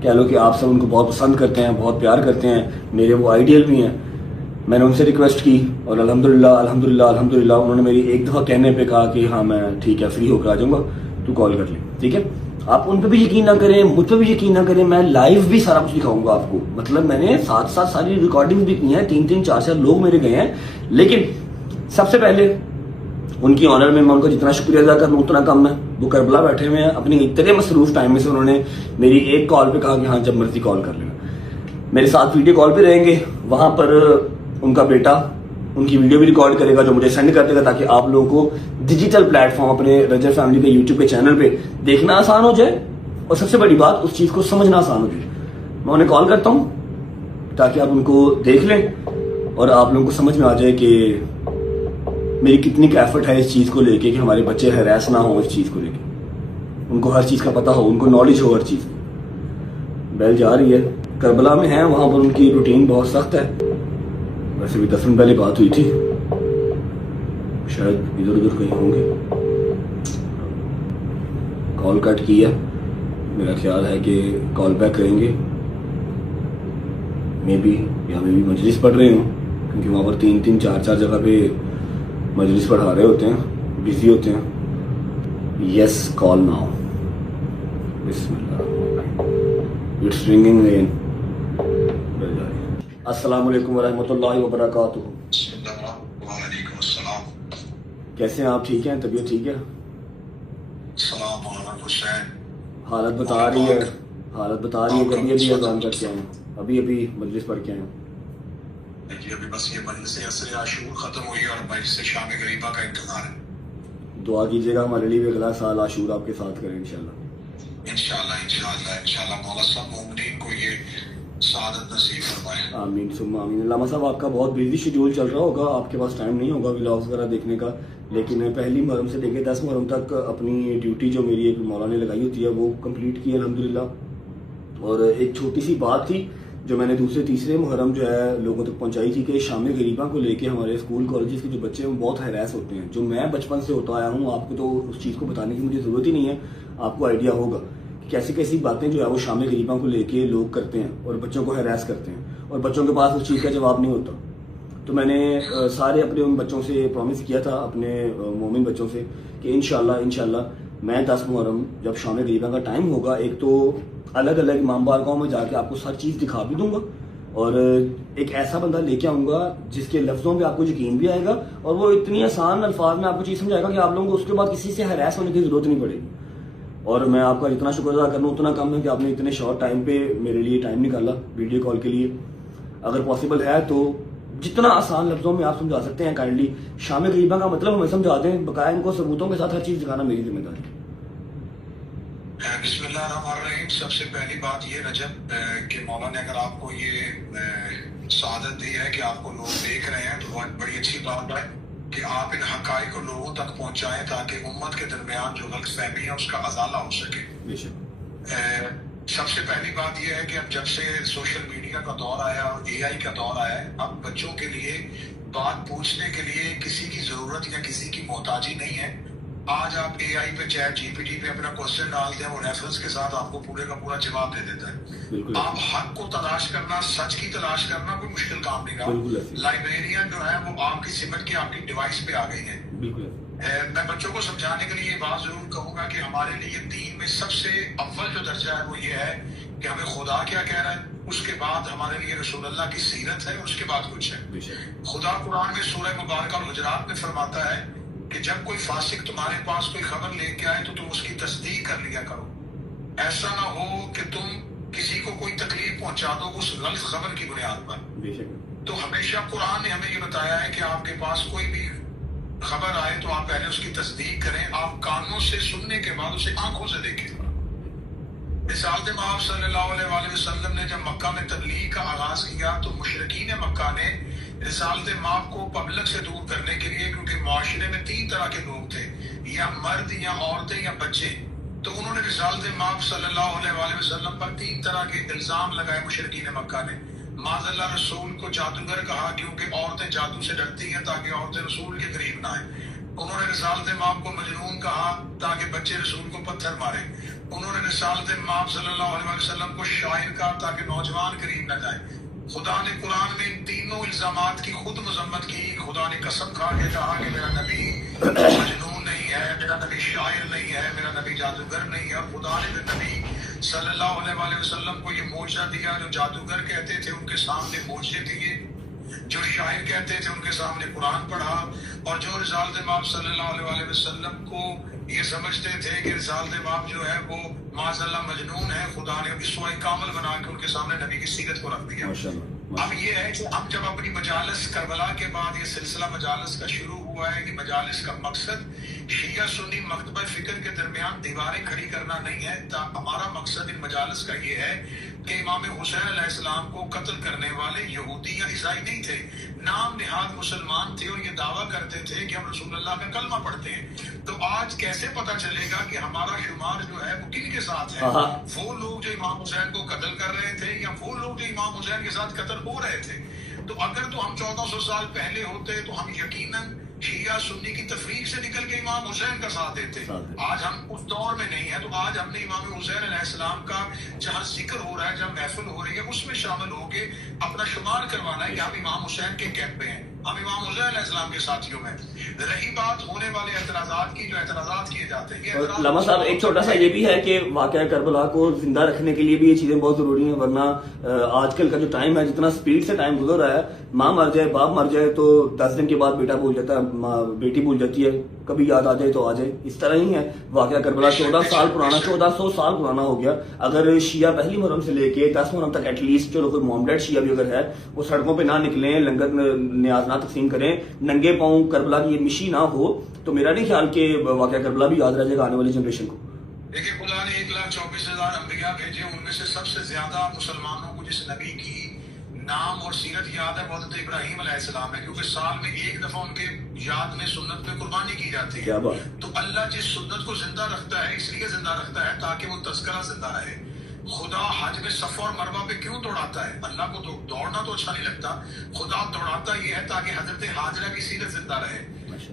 कह लो कि आप सब उनको बहुत पसंद करते हैं, बहुत प्यार करते हैं, मेरे वो आइडियल भी हैं। मैंने उनसे रिक्वेस्ट की और अल्हम्दुलिल्लाह उन्होंने मेरी एक दफ़ा कहने पे कहा कि हाँ मैं ठीक है, फ्री होकर आ जाऊँगा, तू कॉल कर ले। ठीक है, आप उन पे भी यकीन ना करें, मुझ पे भी यकीन ना करें, मैं लाइव भी सारा कुछ दिखाऊंगा आपको। मतलब मैंने साथ साथ सारी रिकॉर्डिंग भी की है, 3-3, 4-4 लोग मेरे गए हैं। लेकिन सबसे पहले उनकी ऑनर में मैं उनका जितना शुक्रिया अदा करूँ उतना कम है। वो करबला बैठे हुए हैं, अपनी इतने मसरूफ टाइम में से उन्होंने मेरी एक कॉल पे कहा कि हाँ जब मर्जी कॉल कर लेना। मेरे साथ वीडियो कॉल पे रहेंगे, वहां पर उनका बेटा उनकी वीडियो भी रिकॉर्ड करेगा, जो मुझे सेंड कर देगा, ताकि आप लोगों को डिजिटल प्लेटफॉर्म अपने रजब फैमिली के यूट्यूब के चैनल पे देखना आसान हो जाए, और सबसे बड़ी बात उस चीज को समझना आसान हो जाए। मैं उन्हें कॉल करता हूँ ताकि आप उनको देख लें और आप लोगों को समझ में आ जाए कि मेरी कितनी का एफर्ट है इस चीज को लेके, कि हमारे बच्चे हरास ना हो इस चीज को लेके, उनको हर चीज का पता हो, उनको नॉलेज हो हर चीज की। बैल जा रही है, करबला में है, वहां पर उनकी रूटीन बहुत सख्त है। वैसे भी 10 मिनट पहले बात हुई थी, शायद इधर उधर कहीं होंगे। कॉल कट की है, मेरा ख्याल है कि कॉल बैक करेंगे, मे बी या मे बी मजलिस पढ़ रहे हो, क्योंकि वहाँ पर 3-3, 4-4 जगह पे मजलिस पढ़ा रहे होते हैं, बिजी होते हैं। Yes, call now, Bismillah, it's ringing again. अस्सलाम वालेकुम वरहमतुल्लाहि वबरकातुहू। वालेकुम अस्सलाम। कैसे हैं आप? ठीक हैं? तबीयत ठीक है? सलाम मोहम्मद हुसैन। हालत बता रही है कि अभी अजान करके आए हैं, अभी मजलिस पढ़ के आए हैं। जी अभी बस ये मजलिस असर आशूर खत्म हुई और मजलिस शाम गरीबा का इंतजार है। दुआ कीजिएगा हमारे लिए भी, अगला साल आशूर आपके साथ करें इंशाल्लाह। इंशाल्लाह मौला सब मोमिनीन को ये सादत नसीब फरमाए। आमीन सुम्मा आमीन। अल्लामा साहब, आपका बहुत बिजी शेड्यूल चल रहा होगा, आपके पास टाइम नहीं होगा व्लॉग्स वगैरह देखने का, लेकिन पहली मुहर्रम से लेकर 10 मुहर्रम तक अपनी ड्यूटी जो मेरी एक मौला ने लगाई होती है वो कंप्लीट की अल्हम्दुलिल्लाह। और एक छोटी सी बात थी जो मैंने दूसरे तीसरे मुहर्रम जो है लोगों तक पहुंचाई थी कि शाम गरीबा को लेके हमारे स्कूल कॉलेजेस के जो बच्चे हैं वो बहुत हैरास होते हैं। जो मैं बचपन से होता आया हूँ, आपको तो उस चीज़ को बताने की मुझे ज़रूरत ही नहीं है, आपको आइडिया होगा कि कैसी कैसी बातें जो है वो शाम गरीबा को लेके लोग करते हैं और बच्चों को हैरास करते हैं और बच्चों के पास उस चीज़ का जवाब नहीं होता। तो मैंने सारे अपने उन बच्चों से प्रॉमिस किया था, अपने मोमिन बच्चों से, कि इंशाल्लाह मैं 10 मुहर्रम जब शाम गरीबा का टाइम होगा, एक तो अलग अलग इमाम बारगाहों में जाके आपको हर चीज़ दिखा भी दूंगा और एक ऐसा बंदा लेके आऊंगा जिसके लफ्ज़ों पे आपको यकीन भी आएगा और वो इतनी आसान अल्फाज में आपको चीज़ समझाएगा कि आप लोगों को उसके बाद किसी से हरास होने की ज़रूरत नहीं पड़ेगी। और मैं आपका जितना शुक्र अदा करूँ उतना कम है कि आपने इतने शॉर्ट टाइम पे मेरे लिए टाइम निकाला वीडियो कॉल के लिए। अगर पॉसिबल है तो जितना आसान लफ्जों में आप समझा सकते हैं काइंडली शाम गरीबा का मतलब हमें समझा दें, बकाया इनको सबूतों के साथ हर चीज दिखाना मेरी जिम्मेदारी है। बिस्मिल्लाहिर्रहमानिर्रहीम। सबसे पहली बात ये रजब कि मौला ने अगर आपको ये सआदत दी है कि आपको लोग देख रहे हैं तो बहुत बड़ी अच्छी बात है कि आप इन हकाइक को लोगों तक पहुंचाएं ताकि उम्मत के दरमियान जो गलतफहमी है उसका अजाला हो सके। सबसे पहली बात यह है कि अब जब से सोशल मीडिया का दौर आया और AI का दौर आया है, अब बच्चों के लिए बात पूछने के लिए किसी की जरूरत या किसी की मोहताजी नहीं है। आज आप AI पे ChatGPT पे अपना क्वेश्चन डालते हैं, वो रेफरेंस के साथ आपको पूरे का पूरा जवाब दे देता है। आप हक को तलाश करना, सच की तलाश करना कोई मुश्किल काम नहीं रहा। लाइब्रेरियन जो है वो आपकी सिमट के आपकी डिवाइस पे आ गई है। मैं बच्चों को समझाने के लिए ये बात जरूर कहूंगा कि हमारे लिए दीन में सबसे अव्वल जो दर्जा है वो ये है कि हमें खुदा क्या कह रहा है, उसके बाद हमारे लिए रसूलुल्लाह की सीरत है, उसके बाद कुछ है। खुदा कुरान में सूरह मुबारक हुजरात में फरमाता है कि जब कोई फासिक तुम्हारे पास कोई खबर लेके आए तो तुम उसकी तस्दीक कर लिया करो। ऐसा ना हो कि तुम किसी को कोई तकलीफ पहुंचा दो उस गलत खबर की बुनियाद पर। तो हमेशा कुरान ने हमें ये बताया है कि आपके पास कोई भी खबर आए तो आप पहले उसकी तस्दीक करें। आप कानों से सुनने के बाद उसे आंखों से देखें। रिसालत मआब सल्लल्लाहु अलैहि वसल्लम ने जब मक्का में तबलीग का आगाज किया तो मुशरिकीन मक्का ने रिसालत मआब को पब्लिक से दूर करने के लिए, क्योंकि माशरे में 3 तरह के लोग थे, या मर्द या औरतें या बच्चे, तो उन्होंने रिसालत मआब सल्लल्लाहु अलैहि वसल्लम पर 3 तरह के इल्जाम लगाए मुशरिकीन मक्का ने। माज़अल्लाह रसूल को जादूगर कहा क्योंकि औरतें जादू से डरती हैं ताकि औरतें रसूल के करीब ना आए। उन्होंने रिसालत मआब को मजनून कहा ताकि बच्चे रसूल को पत्थर मारे। उन्होंने रिसालत मआब सल्लल्लाहु अलैहि वसल्लम को शायर कहा ताकि नौजवान करीब न जाए। खुदा ने कुरान में इन तीनों इल्जामात की खुद मजम्मत की। खुदा ने कसम खा के कहा कि मेरा नबी मजनून नहीं है, मेरा नबी शायर नहीं है, मेरा नबी जादूगर नहीं है। और खुदा ने नबी सल्लल्लाहु अलैहि वसल्लम को ये मोजा दिया। जो जादूगर कहते थे उनके सामने मोजे दिए, जो शायर कहते थे उनके सामने कुरान पढ़ा, और जो रिसालत मआब सल्लल्लाहु अलैहि वसल्लम को ये समझते थे कि रिसालत मआब जो है वो माज़अल्लाह मजनून है, खुदा ने इसवा कामिल बना के उनके सामने नबी की सीरत को रख दिया। अब ये है कि हम जब अपनी मजालिस करबला के बाद ये सिलसिला मजालिस का शुरू हुआ है कि मजालिस का मकसद शिया सुन्नी मकतबा फिक्र के दरमियान दीवारें खड़ी करना नहीं है। हमारा मकसद इन मजालिस का ये है कि इमाम हुसैन अलैहिस्सलाम को कत्ल करने वाले यहूदी या ईसाई नहीं थे, नाम निहाद मुसलमान थे और ये दावा करते थे कि हम रसूलुल्लाह का कलमा पढ़ते हैं। तो आज कैसे पता चलेगा कि हमारा शुमार जो है वो किन के साथ है? वो लोग जो इमाम हुसैन को कत्ल कर रहे थे या वो लोग जो इमाम हुसैन के साथ कत्ल हो रहे थे? तो अगर तो हम 1400 साल पहले होते तो हम यकीनन शिया सुन्नी की तफरीक से निकल के इमाम हुसैन का साथ देते। आज हम उस दौर में नहीं है, तो आज हमने इमाम हुसैन अलैहिस्सलाम का जहाँ जिक्र हो रहा है, जहाँ महफिल हो रही है, उसमें शामिल होके अपना शुमार करवाना है कि हम इमाम हुसैन के कैंप में हैं, हम इमाम हुसैन अलैहिस्सलाम के साथियों में। रही बात होने वाले एतराजात की, जो एतराजात किए जाते हैं, लम्हा साहब एक छोटा सा ये भी है कि वाकया करबला को जिंदा रखने के लिए भी ये चीजें बहुत जरूरी हैं, वरना आजकल का जो टाइम है, जितना स्पीड से टाइम गुजर रहा है, माँ मर जाए बाप मर जाए तो 10 दिन के बाद बेटा भूल जाता है, बेटी भूल जाती है, कभी याद आ जाए तो आ जाए। इस तरह ही है वाकया करबला 14 साल पुराना, 1400 साल पुराना हो गया। अगर शिया पहली मुहर्रम से लेके 10 मुहर्रम तक एटलीस्ट, चलो कोई मोहम्मद शिया भी अगर है, वो सड़कों पे ना निकले, लंगर न्याज ना तकसीम करें, नंगे पांव करबला की ये मिशी ना हो, तो मेरा नहीं ख्याल कि वाकया करबला भी याद रह जाएगा आने वाली जनरेशन को। देखिए, खुदा ने 1,24,000 अंबिया भेजे, उनमें से सबसे ज्यादा मुसलमानों को जिस नबी की नाम और सीरत याद है वो हज़रत इब्राहीम अलैहिस्सलाम है, क्योंकि साल में एक दफा उनके याद में सुन्नत में कुर्बानी की जाती है। तो अल्लाह जिस सुन्नत को जिंदा रखता है इसलिए जिंदा रखता है ताकि वो तज़किरा जिंदा रहे। खुदा हज में सफा और मरवा पे क्यों दौड़ाता है? अल्लाह को तो दौड़ना तो अच्छा नहीं लगता, खुदा दौड़ाता ये है ताकि हजरत हाजरा की सीरत जिंदा रहे।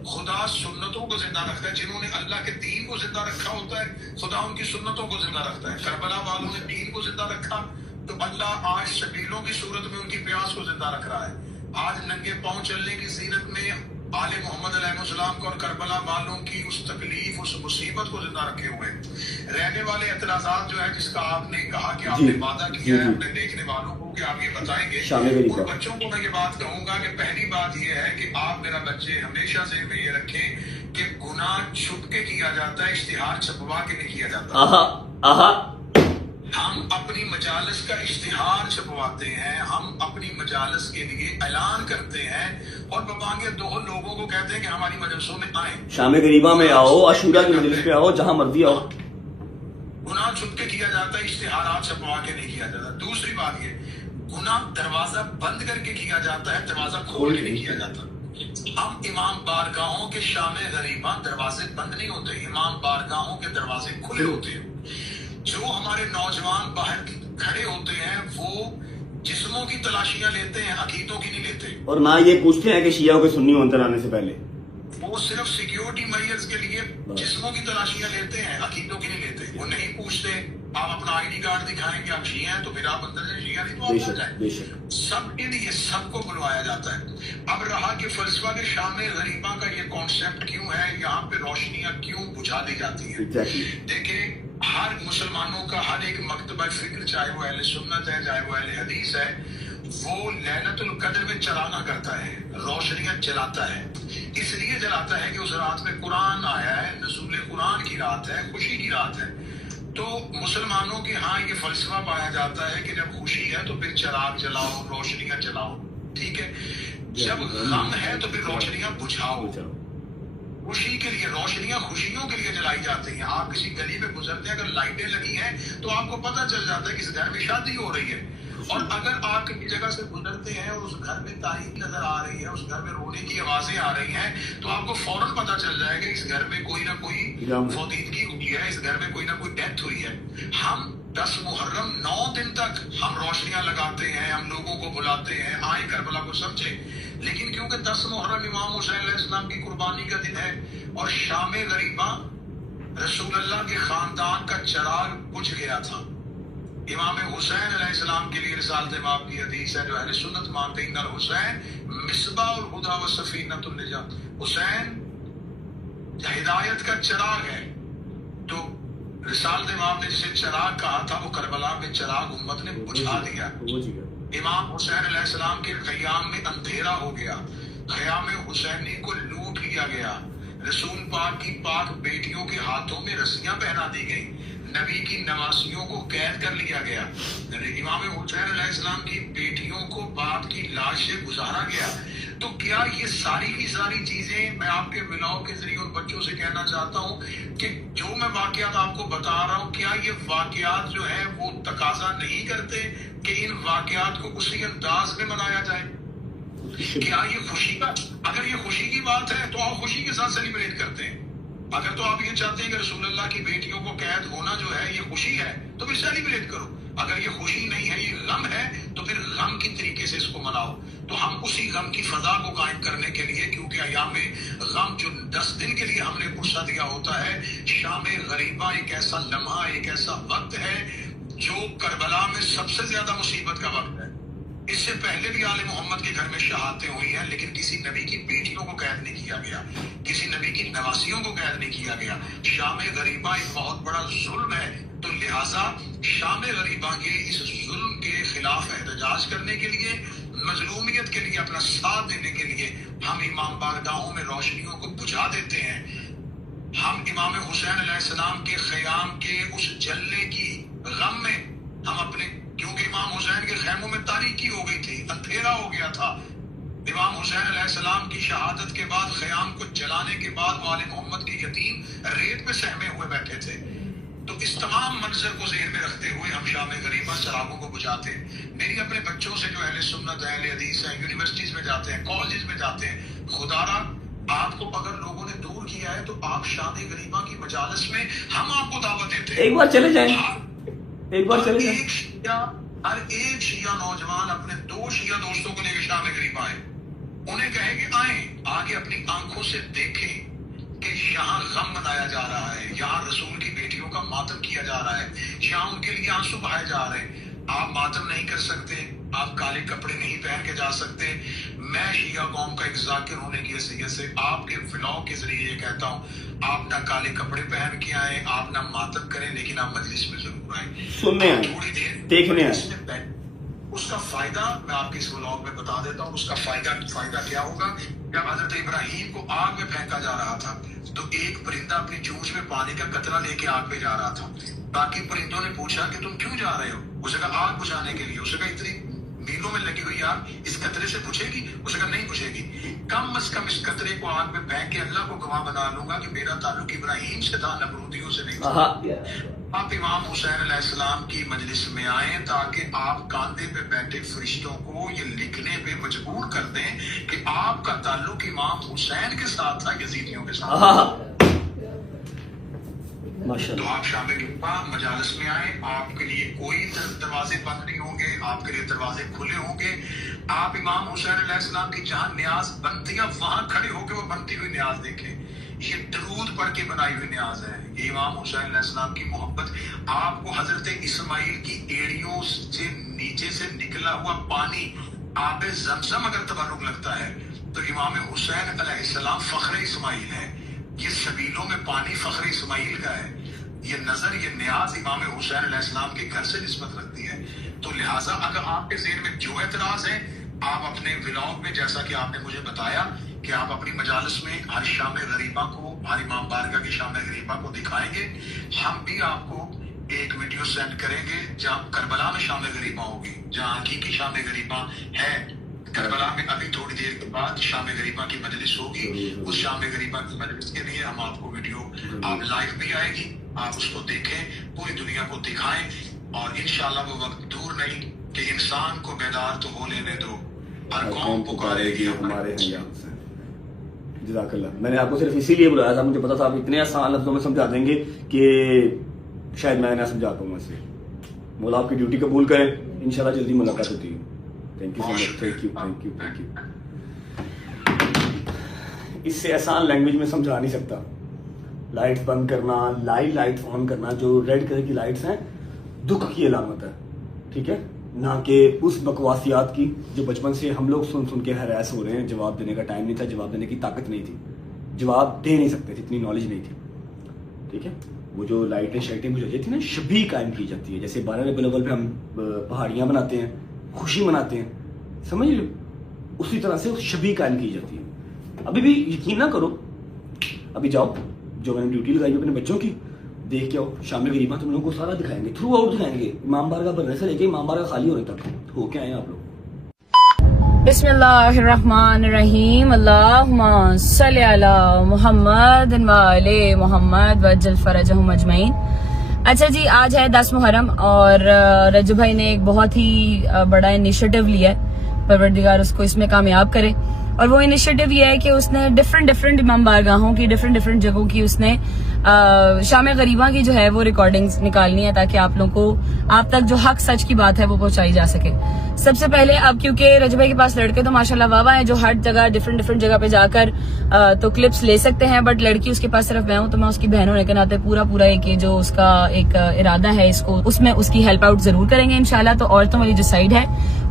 खुदा सुन्नतों को जिंदा रखता है, जिन्होंने अल्लाह के दीन को जिंदा रखा होता है खुदा उनकी सुन्नतों को जिंदा रखता है। करबला वालों ने दीन को जिंदा रखा तो अल्लाह आज शबीलों की सूरत में उनकी प्यास को जिंदा रख रहा है। आज नंगे पांव चलने की सीरत में आले मोहम्मद अलैहिस्सलाम को और करबला वालों की उस तकलीफ उस मुसीबत को जिंदा रखे हुए रहने वाले एतराजात जो है, जिसका आपने कहा कि आपने वादा किया है अपने देखने वालों को कि आप ये बताएंगे, उन बच्चों को मैं ये बात कहूंगा कि पहली बात ये है कि आप मेरा बच्चे हमेशा से ये रखें कि गुनाह छुप के किया जाता है, इश्तिहार छपवा के नहीं किया जाता। हम अपनी मजालस का इश्तिहार छपवाते हैं, हम अपनी मजालस के लिए ऐलान करते हैं और बबांगे दो लोगों को कहते हैं कि हमारी मजलिसों में आए, शाम गरीबा में आओ, अशूरा की मजलिस पे आओ, जहां मर्जी आओ। गुनाह छुप के किया जाता है, इश्तिहार छपवा के नहीं किया जाता। दूसरी बात ये, गुनाह दरवाजा बंद करके किया जाता है, दरवाजा खोल के नहीं किया जाता। हम इमाम बारगाहों के शाम गरीबा दरवाजे बंद नहीं होते, इमाम बारगाहों के दरवाजे खुले होते हैं। जो हमारे नौजवान बाहर खड़े होते हैं वो जिस्मों की तलाशियां लेते हैं, अकीदों की नहीं लेते। और ना ये पूछते हैं कि शिया के सुन्नी अंदर आने से पहले, वो सिर्फ सिक्योरिटी मेजर्स के लिए जिस्मों की तलाशियां लेते हैं, अकीदों की नहीं लेते। वो नहीं पूछते आप अपना आईडी कार्ड दिखाएंगे आप शिया हैं तो फिर आप अंदर से शिया नहीं तो आप आ जाए। सबके लिए सबको बुलवाया जाता है। अब रहा कि फलसफा के शाम गरीबा का ये कॉन्सेप्ट क्यों है, यहाँ पे रोशनियां क्यों बुझा दी जाती है। देखिए हर मुसलमानों का हर एक मकतबा फिक्र, चाहे वो अहले सुन्नत है चाहे वो अहले हदीस है, वो लैलतुल कद्र में चराना करता है, रोशनियां जलाता है। इसलिए जलाता है कि उस रात में कुरान आया है, नज़ूल कुरान की रात है, खुशी की रात है। तो मुसलमानों के यहाँ ये फलसफा पाया जाता है कि जब खुशी है तो फिर चिराग जलाओ, रोशनियां जलाओ, ठीक है। जब गम है तो फिर रोशनियां बुझाओ। खुशी के लिए रोशनियां खुशियों के लिए जलाई जाती हैं। आप किसी गली में गुजरते हैं, अगर लाइटें लगी हैं तो आपको पता चल जाता है कि इस घर में शादी हो रही है। और अगर आप किसी जगह से गुजरते हैं और उस घर में तारीख नजर आ रही है, उस घर में रोने की आवाजें आ रही हैं, तो आपको फौरन पता चल जाएगा इस घर में कोई ना कोई फौतीदगी हुई है, इस घर में कोई ना कोई डेथ हुई है। हम 10 मुहर्रम 9 दिन तक हम रोशनियां लगाते हैं, हम लोगों को बुलाते हैं आए करबला को समझे। लेकिन क्योंकि 10 मुहर्रम इमाम हुसैन अलैहिस्सलाम की कुर्बानी का दिन है और शाम गरीबा रसूलुल्लाह के खानदान का चिराग बुझ गया था। इमाम हुसैन अलैहिस्सलाम के लिए रिसालत इमाम की हदीस है जो अहले सुन्नत मानते हैं, इन्नल हुसैन मिसबाहुल हुदा व सफीनतुन निजात। हुसैन हिदायत का चिराग है। तो रिसालत इमाम ने जिसे चिराग कहा था वो करबला में चिराग उम्मत ने बुझा दिया। इमाम हुसैन अलैहिस्सलाम के क़याम में अंधेरा हो गया, क़याम हुसैनी को लूट लिया गया, रसूल पाक की पाक बेटियों के हाथों में रस्सियां पहना दी गई, नबी की नवासियों को कैद कर लिया गया, इमाम हुसैन अलैहिस्सलाम की बेटियों को बाप की लाश से गुजारा गया। तो क्या ये सारी की सारी चीजें मैं आपके ब्लॉग के जरिए उन बच्चों से कहना चाहता हूँ कि जो मैं वाकयात आपको बता रहा हूँ, क्या ये वाकयात जो है वो तकाजा नहीं करते कि इन वाकयात को उसी अंदाज में मनाया जाए? क्या ये खुशी का, अगर ये खुशी की बात है तो आप खुशी के साथ सेलिब्रेट करते हैं। अगर तो आप ये चाहते हैं कि रसूलुल्लाह की बेटियों को कैद होना जो है ये खुशी है तो फिर सेलिब्रेट करो। अगर ये खुशी नहीं है, ये गम है, तो फिर गम की तरीके से इसको मनाओ। तो हम उसी गम की फजा को कायम करने के लिए, क्योंकि अयाम गम जो 10 दिन के लिए हमने पुरसा दिया होता है, शाम गरीबा एक ऐसा लम्हा, एक ऐसा वक्त है जो करबला में सबसे ज्यादा मुसीबत का वक्त है। इससे पहले भी आले मोहम्मद के घर में शहादतें हुई हैं, लेकिन किसी नबी की बेटियों को कैद नहीं किया गया, किसी नबी की नवासियों को कैद नहीं किया गया। शाम गरीबा एक बहुत बड़ा जुल्म है, तो लिहाजा शाम गरीबा के इस जुल्म के खिलाफ एहतजाज करने के लिए, मजलूमियत के लिए अपना साथ देने के लिए हम इमाम बारगाहों में रोशनियों को बुझा देते हैं। हम इमाम हुसैन अलैहिस्सलाम के ख़याम के उस जलने की गम में हम अपने, क्योंकि इमाम हुसैन के खैमों में तारीकी हो गई थी, अंधेरा हो गया था। इमाम हुसैन अलैहिस्सलाम की शहादत के बाद ख़याम को जलाने के बाद वाले मोहम्मद के यतीम रेत पे सहमे हुए बैठे थे। तो इस तमाम मंजर को ज़हन में रखते हुए हम शाम गरीबा चिरागों को बुझाते हैं। मेरी अपने बच्चों से जो अहले सुन्नत है, अहले हदीस है, यूनिवर्सिटीज में जाते हैं, कॉलेज में जाते हैं, खुदारा आपको अगर लोगों ने दूर किया है तो आप शाम गरीबा की मजालिस में हम आपको दावत देते हैं। एक बार चले जाएं, एक बार चले जाए। हर एक शिया नौजवान अपने 2 शिया दोस्तों को लेकर शाम गरीब आए, उन्हें कहे कि आए आगे अपनी आंखों से देखें कि यहाँ गम मनाया जा रहा है, यहाँ रसूल की बेटियों का मातम किया जा रहा है, यहाँ उनके लिए आंसू बहाए जा रहे हैं। आप मातम नहीं कर सकते, आप काले कपड़े नहीं पहन के जा सकते। मैं शिया कौम का एक जाकिर होने की हैसियत से आपके व्लॉग के जरिए ये कहता हूँ, आप ना काले कपड़े पहन के आए, आप ना मातम करें, लेकिन आप मजलिस में जरूर आए, सुनने आए, थोड़ी देर देखने आए। उसका फायदा मैं आपके इस व्लॉग में बता देता हूँ। उसका फायदा क्या होगा? जब हजरत इब्राहिम को आग में फेंका जा रहा था तो एक परिंदा अपनी चूंच में पानी का कतरा लेके आग पे जा रहा था। बाकी परिंदों ने पूछा कि तुम क्यों जा रहे हो? उसे कहा आग बुझाने के लिए। उसे कहा इतनी मीलों में लगी हुई आग इस कतरे से बुझेगी? उसे कहा नहीं बुझेगी। कम अज कम इस कतरे को आग में फेंक के अल्लाह को गवाह बना लूंगा कि मेरा ताल्लुक इब्राहिम से था, नमरूदियों से नहीं था। आप इमाम हुसैन अलैहिस्सलाम की मजलिस में आए ताकि आप कांधे पे बैठे फरिश्तों को ये लिखने पे मजबूर कर दें कि आपका ताल्लुक इमाम हुसैन के साथ था, यजीदियों के साथ। तो आप शामिल मजालिस में आए, आपके लिए कोई दरवाजे बंद नहीं होंगे, आपके लिए दरवाजे खुले होंगे। आप इमाम हुसैन अलैहिस्सलाम की जहां न्याज बनती है वहां खड़े होकर वो बनती हुई न्याज देखें। ये दरूद पढ़ के बनाई हुई न्याज है। ये इमाम हुसैन अलैहिस्सलाम की मोहब्बत। आपको हजरत इस्माइल की एड़ियों से नीचे से निकला हुआ पानी आबे ज़मज़म अगर तबरुक लगता है तो इमाम हुसैन अलैहिस्सलाम फख्र इस्माइल है। ये सबीलों में पानी फख्र इस्माइल का है। ये नजर, ये न्याज इमाम हुसैन अलैहिस्सलाम के घर से निस्बत रखती है। तो लिहाजा अगर आपके ज़हन में जो एतराज है, आप अपने व्लॉग में, जैसा कि आपने मुझे बताया कि आप अपनी मजालिस में हर शाम गरीबा को, हर इमाम बारगाह की शाम गरीबा को दिखाएंगे। हम भी आपको एक वीडियो सेंड करेंगे जहाँ करबला में शाम गरीबा होगी, जहाँ हकीकी शाम गरीबा है। करबला में अभी थोड़ी देर के बाद शाम गरीबा की मजलिस होगी। उस शाम गरीबा की मजलिस के लिए हम आपको वीडियो आप लाइव भी आएगी, आप उसको देखें, पूरी दुनिया को दिखाएं। और इंशाल्लाह वो वक्त दूर नहीं कि इंसान को बेदार तो हो लेने दो, हर कौम पुकारेगी हमारे अंजाम से। जज़ाकल्लाह। मैंने आपको सिर्फ इसीलिए बुलाया था, मुझे पता था आप इतने आसान लफ्जों में समझा देंगे कि शायद मैं ना समझा पाऊंगा इससे। मौला आपकी ड्यूटी कबूल करें, इंशाल्लाह जल्दी मुलाकात होती है। Thank you so much. Thank you. इससे आसान लैंग्वेज में समझा नहीं सकता। लाइट्स बंद करना, लाइट्स ऑन करना, जो रेड कलर की लाइट्स हैं दुख की अलामत है, ठीक है, ना कि उस बकवासियात की जो बचपन से हम लोग सुन के हरास हो रहे हैं। जवाब देने का टाइम नहीं था, जवाब देने की ताकत नहीं थी, जवाब दे नहीं सकते थे, इतनी नॉलेज नहीं थी, ठीक है। वो जो लाइटें शाइटें बुझाई जाती है ना, शबी कायम की जाती है। जैसे 12 रबीउल अव्वल पे हम पहाड़ियाँ बनाते हैं, खुशी मनाते हैं, समझ लो, उसी तरह से शबी कायम की जाती है। अभी भी यकीन ना करो, अभी जाओ, जो मैंने ड्यूटी लगाई अपने बच्चों की, देख के आओ शाम गरीबा, तुम लोगों को सारा दिखाएंगे, थ्रू आउट दिखाएंगे, इमाम बारगाह बनने से लेके इमाम बारगाह खाली होने तक हो के आए आप लोग। बिस्मिल्लाहिर्रहमानिर्रहीम, अल्लाहुम्मा सल्ली अला मुहम्मद व आले मुहम्मद वज्जल फरजहुम अजमईन। अच्छा जी, आज है 10 मुहर्रम और रज्जू भाई ने एक बहुत ही बड़ा इनिशिएटिव लिया है, परवरदिगार उसको इसमें कामयाब करे। और वो इनिशिएटिव ये है कि उसने डिफरेंट इमाम बारगाहों की, डिफरेंट जगहों की उसने शाम गरीबा की जो है वो रिकॉर्डिंग्स निकालनी है, ताकि आप लोगों को आप तक जो हक सच की बात है वो पहुंचाई जा सके। सबसे पहले अब क्योंकि रजू भाई के पास लड़के तो माशाल्लाह वाह है, जो हर जगह डिफरेंट जगह पे जाकर तो क्लिप्स ले सकते हैं, बट लड़की उसके पास सिर्फ मैं हूं, तो मैं उसकी बहन होने के नाते पूरा एक जो उसका एक इरादा है इसको, उसमें उसकी हेल्प आउट जरूर करेंगे इंशाल्लाह। तो औरतों वाली जो साइड है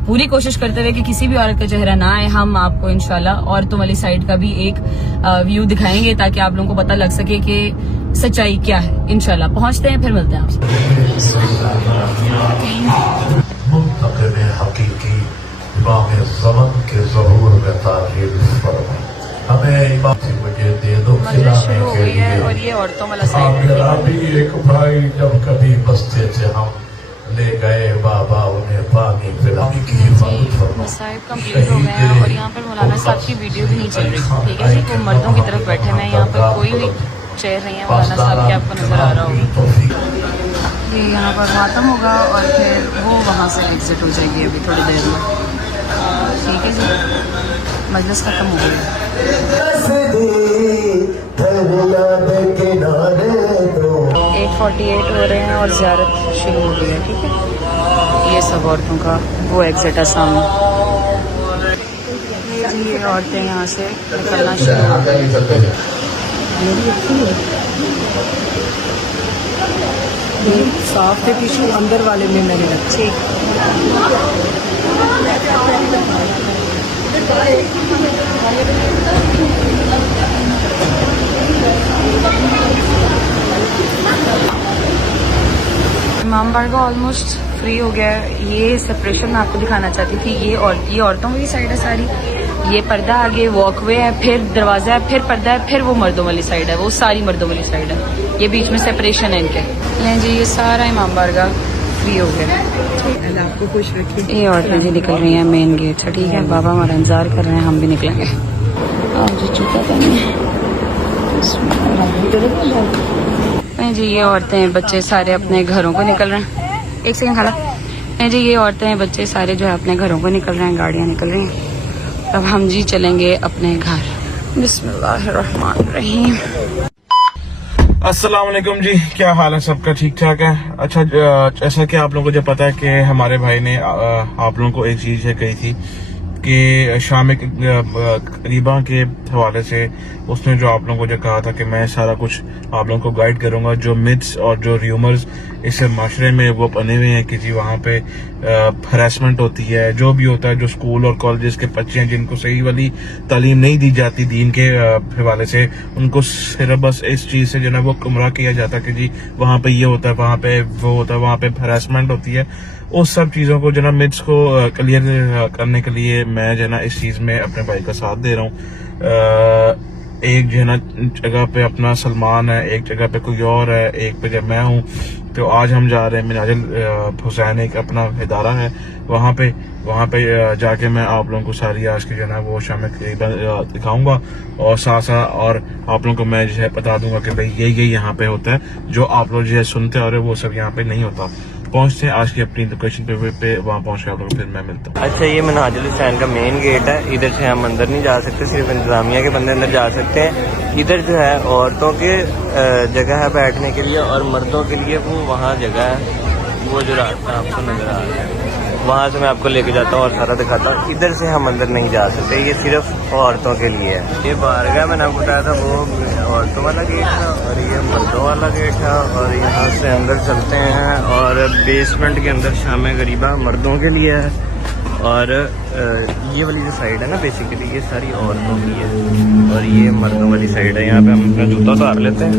पूरी कोशिश करते हुए कि किसी भी औरत का चेहरा ना आए, हम आपको इंशाल्लाह औरतों वाली साइड का भी एक व्यू दिखाएंगे, ताकि आप लोगों को पता लग सके कि सच्चाई क्या है। इंशाल्लाह पहुंचते हैं, फिर मिलते हैं आपसे। हमें मुझे दे दो शुरू हो गई है और ये औरतों वाला साइड है। एक भाई जब कभी बस्ते से हम ले गए बाबा, उन्हें पानी पिलाने की हिफाजत फरमाओ। मसाइब कंप्लीट हो गए हैं और यहाँ पर मौलाना साहब की वीडियो भी नहीं चल रही, ठीक है जी। वो मर्दों की तरफ बैठे हुए हैं, यहाँ पर कोई भी चेयर नहीं है मौलाना साहब के, आपको नजर आ रहा होगा। ये यहाँ पर मातम होगा और फिर वो वहाँ से एग्जिट हो जाएगी अभी थोड़ी देर में, ठीक है जी। मजलिस खत्म हो गई। 8 10:48 हो रहे हैं और ज़ियारत शुरू हो गई है। ठीक है, ये सब औरतों का वो एग्जिट है सामने। ये औरतें यहाँ से निकलना शुरू हो गई। साफ थे टिश्यू अंदर वाले में मैंने रखे। इमाम बारगाह ऑलमोस्ट फ्री हो गया है। ये सेपरेशन मैं आपको दिखाना चाहती थी। ये औरतों की साइड है सारी, ये पर्दा आगे वॉकवे है, फिर दरवाजा है, फिर पर्दा है, फिर वो मर्दों वाली साइड है, वो सारी मर्दों वाली साइड है। ये बीच में सेपरेशन है इनके। ये जी ये सारा इमाम बारगाह फ्री हो गया। आपको खुश रखिए। ये औरतें जी निकल रही हैं मेन गेट से। ठीक है, बाबा हमारा इंतजार कर रहे हैं, हम भी निकलेंगे। आज जूता पहने जी ये औरतें बच्चे सारे अपने घरों को निकल रहे हैं। एक सेकंड खाला। जी ये औरतें बच्चे सारे जो है अपने घरों को निकल रहे हैं, गाड़ियाँ निकल रही हैं। अब हम जी चलेंगे अपने घर। बिस्मिल्लाहिर्रहमानिर्रहीम। अस्सलाम वालेकुम जी, क्या हाल है सबका? ठीक ठाक है। अच्छा, जैसा कि आप लोगों को जो पता है कि हमारे भाई ने आप लोगों को एक चीज है कही थी कि शाम करीबा के हवाले से उसने जो आप लोगों को जो कहा था कि मैं सारा कुछ आप लोगों को गाइड करूंगा, जो मिथ्स और जो र्यूमर्स इस माशरे में वो बने हुए हैं कि जी वहाँ पे हरासमेंट होती है, जो भी होता है, जो स्कूल और कॉलेजेस के बच्चे हैं जिनको सही वाली तालीम नहीं दी जाती दीन के हवाले से, उनको सिर्फ बस इस चीज से जो है वो गुमराह किया जाता है कि जी वहाँ पे ये होता है, वहाँ पे वो होता है, वहाँ पे हरासमेंट होती है। उस सब चीजों को जो ना मिथ्स को क्लियर करने के लिए मैं जो है ना इस चीज में अपने भाई का साथ दे रहा हूँ। एक जो है ना जगह पे अपना सलमान है, एक जगह पे कोई और है, एक पे जब मैं हूँ। तो आज हम जा रहे हैं मिनाजुल हुसैन, एक अपना इदारा है, वहाँ पे जाके मैं आप लोगों को सारी आज की जो है ना वो शाम दिखाऊंगा और साथ साथ और आप लोगों को मैं जो है बता दूंगा कि भाई ये यहाँ पे होता है, जो आप लोग जो है सुनते आ रहे हो वो सब यहाँ पे नहीं होता। पहुंचते हैं आज की अपनी लोकेशन पे वहाँ पहुंच के आप लोग फिर मैं मिलता हूँ। अच्छा, ये मिनाजुल हुसैन का मेन गेट है। इधर से हम अंदर नहीं जा सकते, सिर्फ इंतजामिया के बंदे अंदर जा सकते हैं। इधर जो है औरतों के जगह है बैठने के लिए और मर्दों के लिए वो वहाँ जगह है, वो जो रास्ता आपको नजर आ रहा है वहाँ से मैं आपको लेके जाता हूँ और सारा दिखाता हूँ। इधर से हम अंदर नहीं जा सकते, ये सिर्फ औरतों के लिए है। ये बारगाह मैंने आपको बताया था वो औरतों वाला गेट है और ये मर्दों वाला गेट है। और यहाँ से अंदर चलते हैं और बेसमेंट के अंदर शाम गरीबा मर्दों के लिए है और ये वाली जो साइड है ना बेसिकली ये सारी औरतों की है और ये मर्दों वाली साइड है। यहाँ पे हम अपना जूता उतार लेते हैं।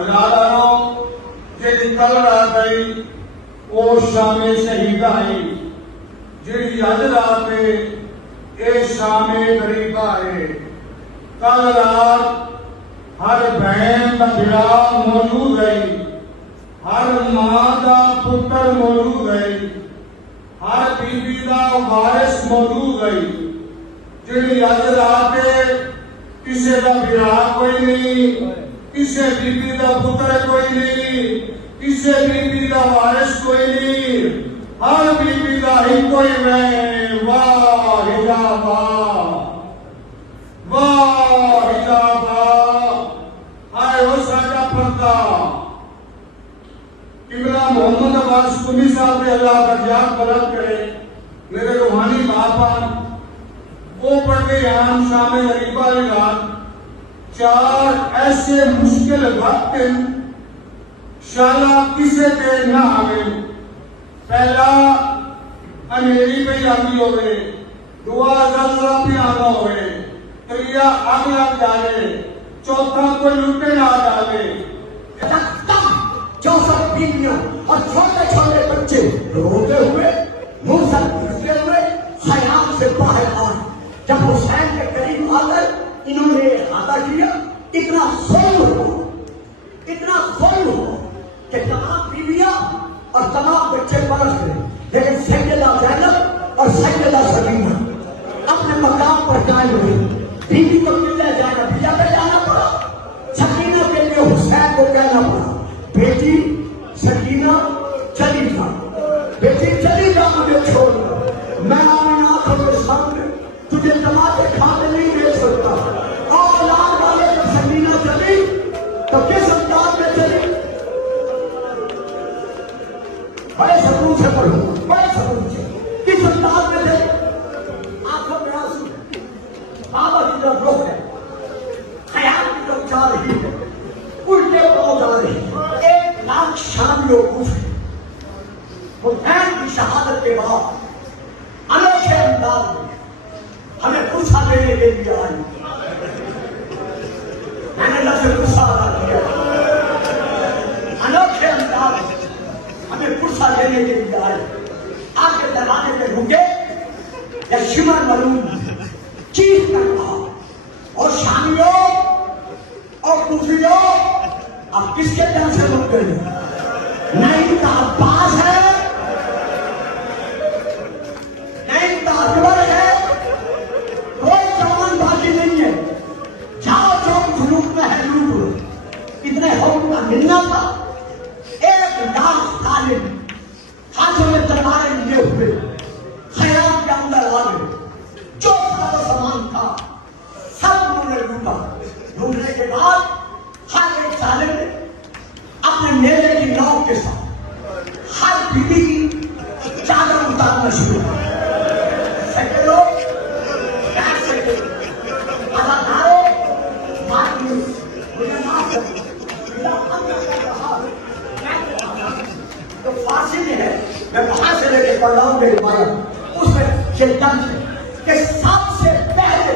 अजादारों जे कल रात आई वो शामे शहीदा आई जी अज रात ए शामे गरीबा है। कल रात हर बहन का बिड़ा मौजूद है, हर मां का पुत्र मौजूद है, हर बीबी का वारिस मौजूद है। जी अज रात किसी का बिड़ा कोई नहीं, किसी बीबी का पुत्र कोई नहीं, किसी बीबी का वारिस कोई नहीं, हर बीबी का ही कोई मैं। वाह हिजाबा, वाह हिजाबा, हाय हो साडा पर्दा। किबला मोहम्मद अब्बास कुमी साहब ने अल्लाह का याद बुलंद करे, मेरे रूहानी बापा वो पढ़ते हम शामिल गरीबा रात चार ऐसे मुश्किल वक्त शाला किसे पे ना आवे। पहला अनेरी पे आती होवे, दुआ जलसा पे आना होवे, त्रिया आग लग जाए, चौथा कोई लुटे ना डाले। जो सब बीवियों और छोटे छोटे बच्चे रोते हुए मुंह से घुसते हुए खयाल से बाहर आए। जब हुसैन के करीब आकर इन्होंने हाथा किया, इतना ज़ुल्म हुआ कि तमाम बीवियां और तमाम बच्चे बरस गए, लेकिन सैयदा ज़ैनब और सैयदा सलीमा अपने मकाम पर कायम रही। बीवी को किले जाना भिजा पे जाना पड़ा, सकीना के लिए हुसैन को कहना पड़ा, तो किस अंदाज में चली? बड़े सकून से पढ़ो, बड़े सकून से। किस अंदाज में चली? आंखों में आंसू है, बाबा की तरफ रुख है, ख्याल की तरफ जा रही है, उल्टे पांव जा रही है। 1 लाख शामियों हुसैन की शहादत के बाद अनोखे अंदाज में हमें पूछा देने के लिए आई। मैंने लफ्ज़ गुस्सा अदा किया। अनोखे अंदाज में हमें पूछा देने के लिए आई। आगे दरवाजे पे रुके या शिमर मरूम चीख कर कहा, और शामियों और कुफियों, अब किसके डर से रुक गए? नहीं का अब्बास है, नहीं का अकबर है, कोई जवान बाकी नहीं है। जाओ जो जुलूम में है लूट। इतने हौम का मिलना था। 1 लाख तालिब हाथों में तलवारें लिए हुए खयाम के अंदर आ गए। जो सारा सामान था सब उन्होंने लूटा। लूटने के बाद हर एक तालिब ने अपने मेले की नाव के साथ हर बीवी की चादर उतारना शुरू किया। सेकंडों, बैठ सकते अदाकारों, मार्टिन, मुझे माफ कर तो फांसी में है। मैं वहां से लेके पढ़ रहा हूं, मेरी माया उसमें चेतन के सबसे पहले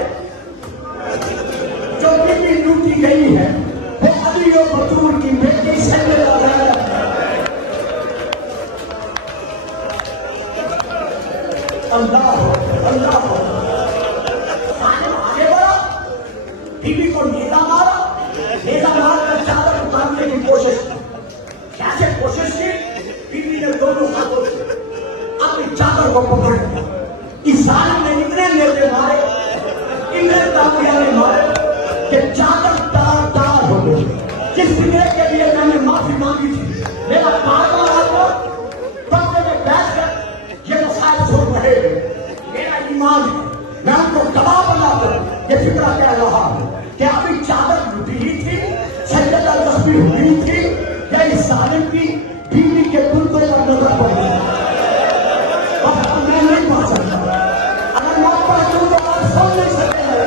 जो बीवी लूटी गई है वो अली और बतूल की बेटी सैयदा ज़ैनब। अल्लाह अल्लाह आगे बढ़ा, बीवी को नेजा मारा, नेजा मारकर चादर उतारने की कोशिश की। कैसे कोशिश की? बीवी ने दोनों हाथों से अपनी चादर को पकड़ लिया। इस जालिम ने इतने नेज़े मारे, इतने तालियां मारे कि चादर तार तार हो गई। जिस फिक्र के लिए मैंने माफी मांगी थी, मेरा बार-बार आपको पर्दे में बैठकर ये मसाइल सुन रहे हैं। मेरा ईमान है, मैं उनको गवाह बनाकर ये फिक्र कह रहा हूं कि अभी चादर लुटी ही थी, सैयदा तस्वीर हुई थी, या इस जालिम की बीवी के कुर्ते पर नजर पड़ गई। मैं नहीं पा सकता। अगर मैं पढ़ूं तो आप सुन नहीं सकेंगे।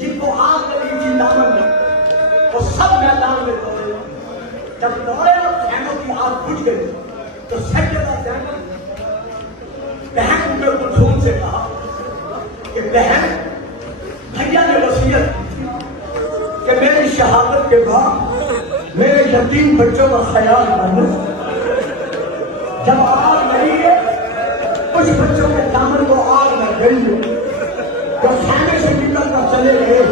जिनको आग लगी थी दामन में, वो सब मैदान में दौड़े। जब दौड़े और खैमों की आग बुझ गई तो सैयदा ज़ैनब बहन उम्मे कुलथूम से कहा कि बहन, भैया ने वसीयत की थी कि मेरी शहादत के बाद मेरे यतीम बच्चों का ख्याल करना। जब आग लगी है, कुछ बच्चों के दामन को आग लग गई है, जो खाने से निकल कर चले गए।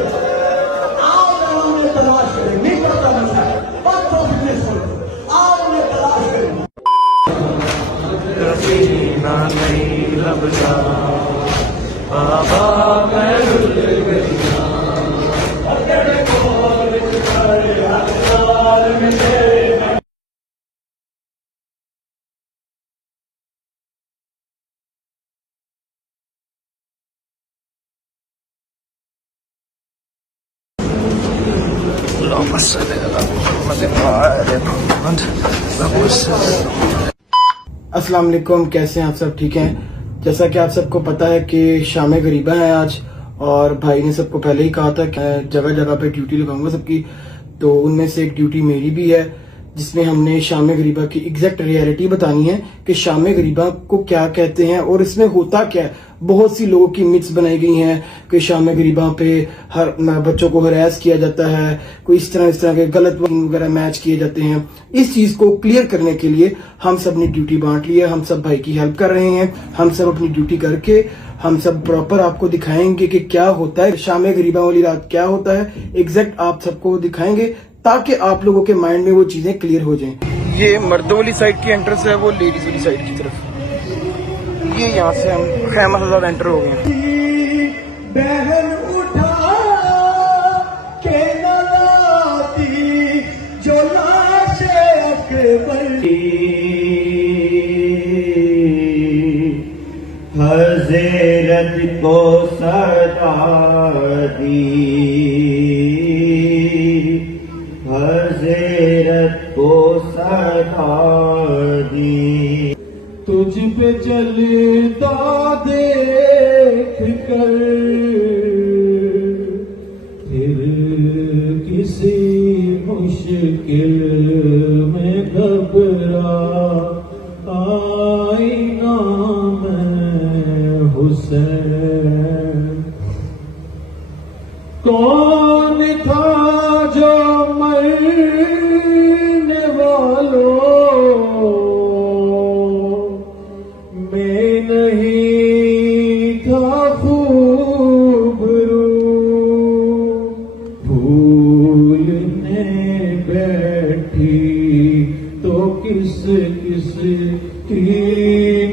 आप उन्हें तलाश करें, नहीं पता मुझे, पर तो फिटनेस करो, आप उन्हें तलाश करें। अल्लाहुम्मा सल्ली अला मुहम्मद। अस्सलाम वालेकुम, कैसे हैं आप सब? ठीक हैं? जैसा कि आप सबको पता है कि शाम गरीबा है आज, और भाई ने सबको पहले ही कहा था कि जगह जगह पे ड्यूटी लगाऊंगा सबकी, तो उनमें से एक ड्यूटी मेरी भी है जिसमें हमने शाम गरीबा की एग्जैक्ट रियलिटी बतानी है कि शाम गरीबा को क्या कहते हैं और इसमें होता क्या है। बहुत सी लोगों की मिथ्स बनाई गई हैं कि शाम गरीबा पे हर बच्चों को हरास किया जाता है, कोई इस तरह के गलत वगैरह मैच किए जाते हैं। इस चीज को क्लियर करने के लिए हम सब ने ड्यूटी बांट ली है, हम सब भाई की हेल्प कर रहे हैं। हम सब अपनी ड्यूटी करके हम सब प्रॉपर आपको दिखाएंगे कि क्या होता है शाम गरीबा वाली रात, क्या होता है एग्जैक्ट आप सबको दिखाएंगे ताकि आप लोगों के माइंड में वो चीजें क्लियर हो जाएं। ये मर्दों वाली साइड की एंट्रेंस है, वो लेडीज वाली साइड की तरफ। ये यहाँ से हम खैमा हजार एंटर हो गए हैं। बहन उठा के नलाती जो लाश अकबर हज़रत को सदा दी, हज़रत को सदा दी। तुझ पे चलता देख कर फिर किसी मुश्किल में घबरा आईना में हुसैन। कौन था जो मरने वालों में नहीं था खूबरू, भूलने बैठी तो किस किस की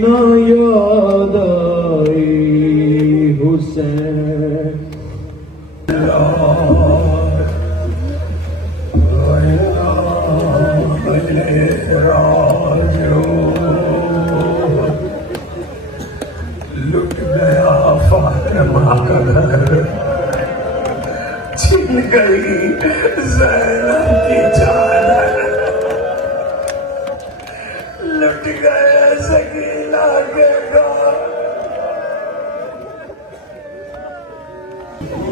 ना याद आई हुसैन। लुट गया फातिमा का घर, छिन गई ज़ैनब की जान, लुट गए सकीना के घर।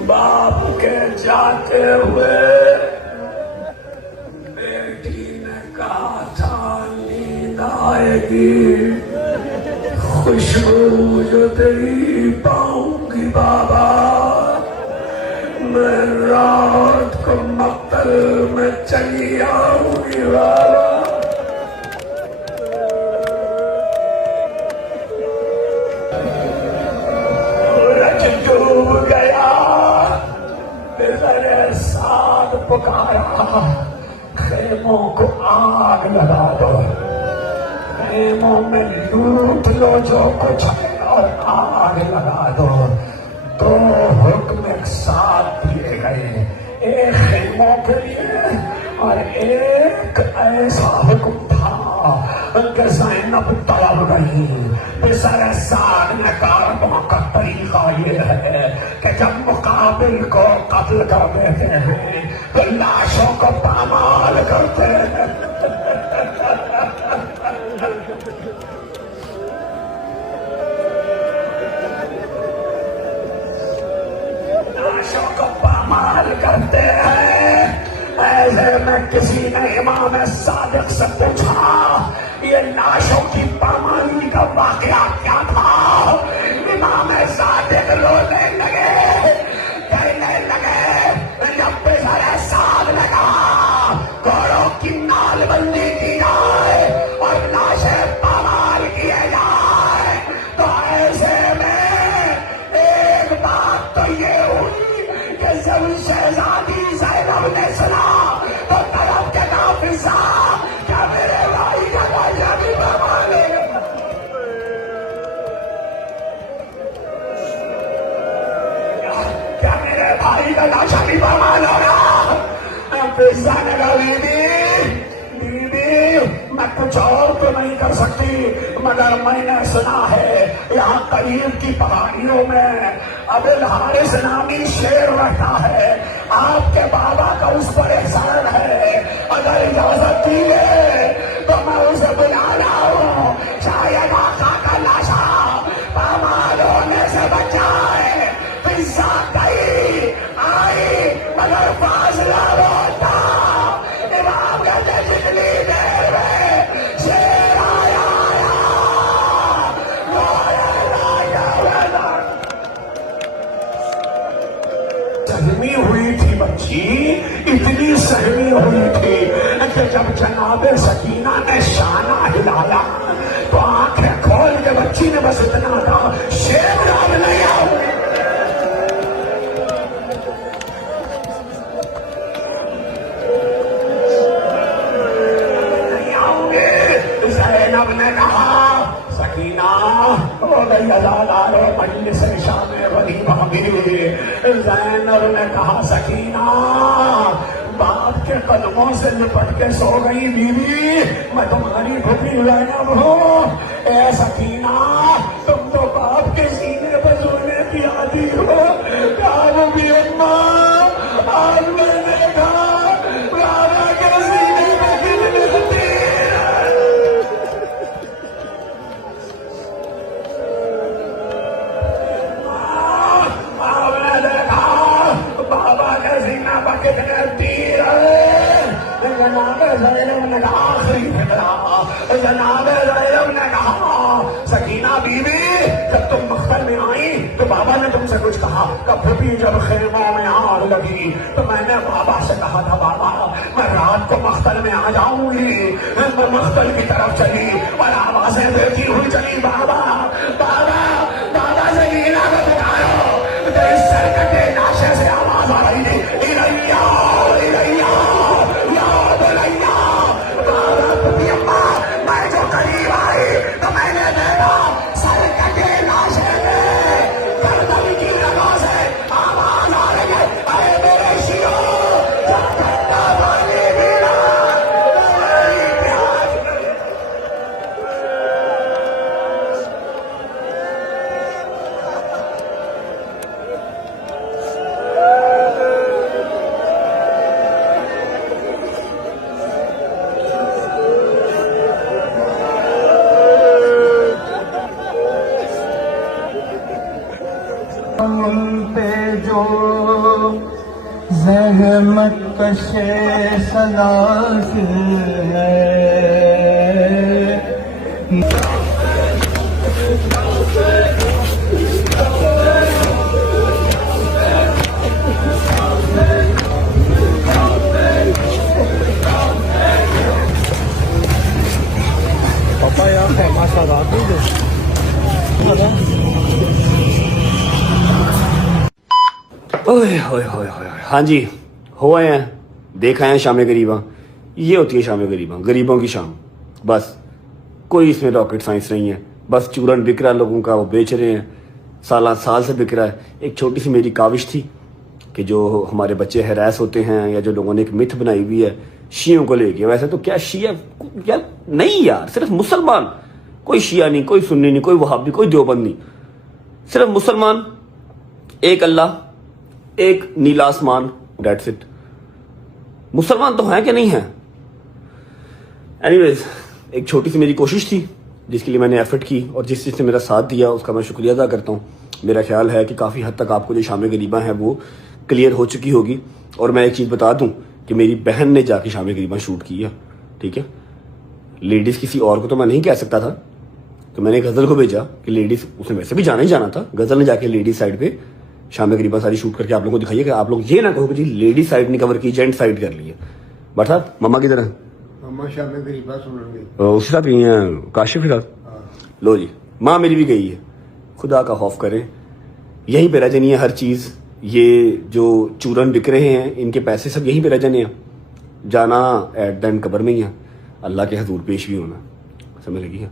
बाप के जाते हुए बेटी ने कहा था नींद आएगी, खुशबू जो तेरी पाऊंगी बाबा, मैं रात को मक्तल में चली आऊंगी बाबा। रज डूब गया, मेरे साथ पुकारा, खेमों को आग लगा दो, खेमों में लूट लो जो कुछ है और आग लगा दो। दो हुक्म एक साथ दिए गए, एक खेमों के लिए और एक ऐसा हुक्म था कि ज़ैनब तलब गई। बिसर साद ने कारबों का तरीका ये है कि जब मुकाबिल को कत्ल कर देते हैं तो लाशों को पामाल करते हैं। लाशों को पामाल करते हैं। ऐसे में किसी ने इमाम सादिक से पूछा, ये लाशों की पामाली का वाकया क्या था? इमाम सादिक रोने लगे, कहने लगे, जब बेचारे साथ लगा घोड़ों की नालबंदी की जाए और लाशें पामाल किए जाए, तो ऐसे में एक बात तो ये हुई कि जब शहजादी ज़ैनब ने सुना तो तरफ के काफिसा क्या मेरे भाई का लाशा भी पामाल क्या मेरे भाई का लाशा भी पामाल होगा? फिजा ने कहा, मैं कुछ और तो नहीं कर सकती, मगर मैंने सुना है यहाँ करीब की पहाड़ियों में अबिल हारिस नामी शेर रहता है, आपके बाबा का उस पर एहसान है, अगर हुई थी कि जब जनाब सकीना ने शाना हिलाया तो आंखें खोल के बच्ची ने बस इतना था, शेर अब नहीं आओगे। नहीं आओगे। ज़ैनब ने कहा सकीना हो गई अज़ादार मजलिस शाम गरीबा में। ज़ैनब ने कहा सकीना बाप के कदमों से लिपट के सो गई बीवी, मैं तुम्हारी फुफी ज़ैनब हूँ। ए सकीना तुम तो बाप के सीने पर सोने की आदि हो। क्या वो भी अम्मा आज मैंने कहा बाबा के सीने पर गिर मिलती है। आपने देखा बाबा के सीने पर कितने तीर है। जनाब ज़ैनब ने कहा आखिरी फिक्रा। जनाब ज़ैनब ने कहा सकीना बीवी जब तुम मख्तल में आई तो बाबा ने तुमसे कुछ कहा। कभी भी जब खेमों में आग लगी तो मैंने बाबा से कहा था बाबा मैं रात को मख्तल में आ जाऊंगी। मैं मख्तल की तरफ चली और आवाजें देती हुई चली बाबा बाबा बाबा सकीना को बुलाओ। तो इस सरकटे नाशे से आवाज आ रही थी इलैया इलैया या बुलैया। बाबा पुपी अम्मा मैं जो करीब आई तो मैंने देखा सरकटे नाशे में गर्दन की रगों से आवाज आ रही है अरे मेरे शियो झटका वाली मीरा तुम्हारी प्यास पे जो ज़हमत कशे सलासिल है। पापा यार माशा रात नहीं दे ओए होए होए होए। हाँ जी हो आए हैं, देख आए हैं शाम गरीबा। ये होती है शाम गरीबा, गरीबों की शाम। बस कोई इसमें रॉकेट साइंस नहीं है। बस चूरन बिक रहा है लोगों का, वो बेच रहे हैं, साल से बिक रहा है। एक छोटी सी मेरी काविश थी कि जो हमारे बच्चे हैरास होते हैं या जो लोगों ने एक मिथ बनाई हुई है शियों को लेके, वैसे तो क्या शिया क्या नहीं यार, सिर्फ मुसलमान, कोई शिया नहीं, कोई सुन्नी नहीं, कोई वहाबी, कोई देवबंद नहीं, सिर्फ मुसलमान, एक अल्लाह, एक नीला आसमान, डेट्स इट। मुसलमान तो हैं कि नहीं हैं। एनीवेज एक छोटी सी मेरी कोशिश थी जिसके लिए मैंने एफर्ट की और जिसने मेरा साथ दिया उसका मैं शुक्रिया अदा करता हूँ। मेरा ख्याल है कि काफ़ी हद तक आपको जो शाम गरीबा है वो क्लियर हो चुकी होगी। और मैं एक चीज़ बता दूं कि मेरी बहन ने जाके शाम गरीबा शूट किया, ठीक है। लेडीज़ किसी और को तो मैं नहीं कह सकता था, तो मैंने गज़ल को भेजा कि लेडीज़, उसने वैसे भी जाना ही जाना था, गज़ल ने जाके लेडीज़ साइड पे शाम गरीबा सारी शूट करके आप लोगों को दिखाइए कि आप लोग ये ना कहो कि जी लेडीज साइड नहीं कवर की, जेंट साइड कर ली है। बट साहब मम्मा की तरह मम्मा शाम गरीबा सुन उसके साथ गई हैं, काशिफ के साथ। लो जी माँ मेरी भी गई है, खुदा का खौफ करें, यहीं पे रह जानी है हर चीज़। ये जो चूरन बिक रहे हैं इनके पैसे सब यहीं पे रह जाने हैं, जाना एट द एंड कब्र में ही है, अल्लाह के हजूर पेश भी होना। समझ लगी है।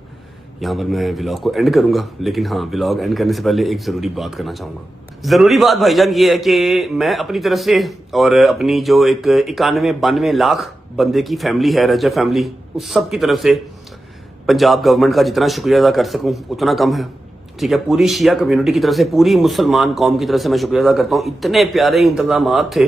यहाँ पर मैं व्लॉग को एंड करूंगा, लेकिन हाँ व्लॉग एंड करने से पहले एक ज़रूरी बात करना चाहूँगा। ज़रूरी बात भाईजान ये है कि मैं अपनी तरफ से और अपनी जो एक 91-92 लाख बंदे की फैमिली है, रजब फैमिली, उस सब की तरफ से पंजाब गवर्नमेंट का जितना शुक्रिया अदा कर सकूं उतना कम है, ठीक है। पूरी शिया कम्युनिटी की तरफ से, पूरी मुसलमान कौम की तरफ से मैं शुक्रिया अदा करता हूं। इतने प्यारे इंतजाम थे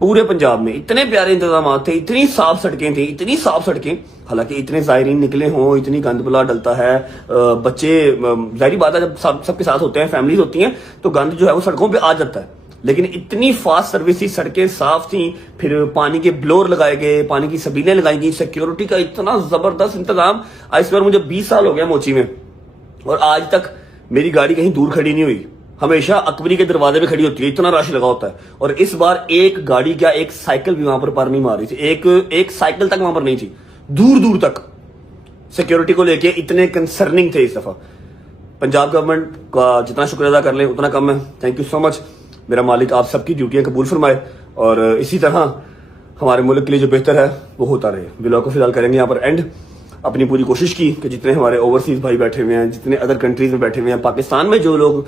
पूरे पंजाब में, इतने प्यारे इंतजाम थे, इतनी साफ सड़कें थी, इतनी साफ सड़कें। हालांकि इतने ज़ायरीन निकले हों, इतनी गंद बुला डलता है, बच्चे जाहिर बात है जब सबके साथ होते हैं, फैमिलीज होती हैं, तो गंद जो है वो सड़कों पे आ जाता है। लेकिन इतनी फास्ट सर्विस थी, सड़कें साफ थी, फिर पानी के ब्लोर लगाए गए, पानी की सबीलें लगाई गई, सिक्योरिटी का इतना जबरदस्त इंतजाम। आज इस बार मुझे 20 साल हो गया मोची में और आज तक मेरी गाड़ी कहीं दूर खड़ी नहीं हुई। हमेशा अकबरी के दरवाजे पे खड़ी होती है, इतना रश लगा होता है। और इस बार एक गाड़ी क्या एक साइकिल भी वहां पर नहीं मार रही थी, एक साइकिल तक वहां पर नहीं थी, दूर दूर तक सिक्योरिटी को लेके इतने कंसर्निंग थे इस दफा। पंजाब गवर्नमेंट का जितना शुक्र अदा कर लें उतना कम है। Thank you so much. मेरा मालिक आप सबकी ड्यूटियां कबूल फरमाए और इसी तरह हमारे मुल्क के लिए जो बेहतर है वो होता रहे। व्लॉग को फिलहाल करेंगे यहाँ पर एंड। अपनी पूरी कोशिश की कि जितने हमारे ओवरसीज भाई बैठे हुए हैं, जितने अदर कंट्रीज में बैठे हुए हैं, पाकिस्तान में जो लोग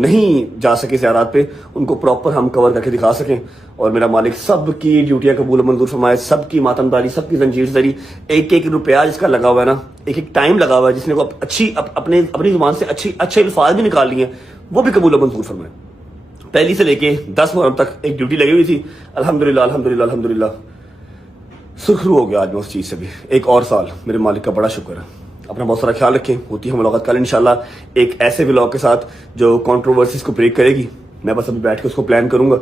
नहीं जा सके ज़ियारत पे, उनको प्रॉपर हम कवर करके दिखा सकें। और मेरा मालिक सबकी ड्यूटियां कबूल मंजूर फरमाए, सबकी मातमदारी, सबकी जंजीरदारी, एक एक रुपया जिसका लगा हुआ है ना, एक एक टाइम लगा हुआ है, जिसने को अपनी जुबान से अच्छे अल्फाज भी निकाल लिए, वो भी कबूल मंजूर फरमाए। पहली से लेके 10 मुहर्रम तक एक ड्यूटी लगी हुई थी। अल्हम्दुलिल्लाह अल्हम्दुलिल्लाह अल्हम्दुलिल्लाह सुखरू हो गया आज मैं उस चीज़ से भी। एक और साल मेरे मालिक का बड़ा शुक्र है। अपना बहुत सारा ख्याल रखें। होती है मुलाकात कल इंशाल्लाह एक ऐसे व्लॉग के साथ जो कंट्रोवर्सीज को ब्रेक करेगी। मैं बस अभी बैठ के उसको प्लान करूंगा,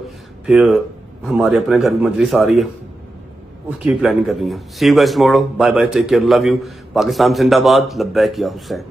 फिर हमारे अपने घर में मजलिस आ रही है, उसकी भी प्लानिंग करनी है। See you guys tomorrow, bye bye, take care, love you. Pakistan जिंदाबाद, लब्बैक या हुसैन।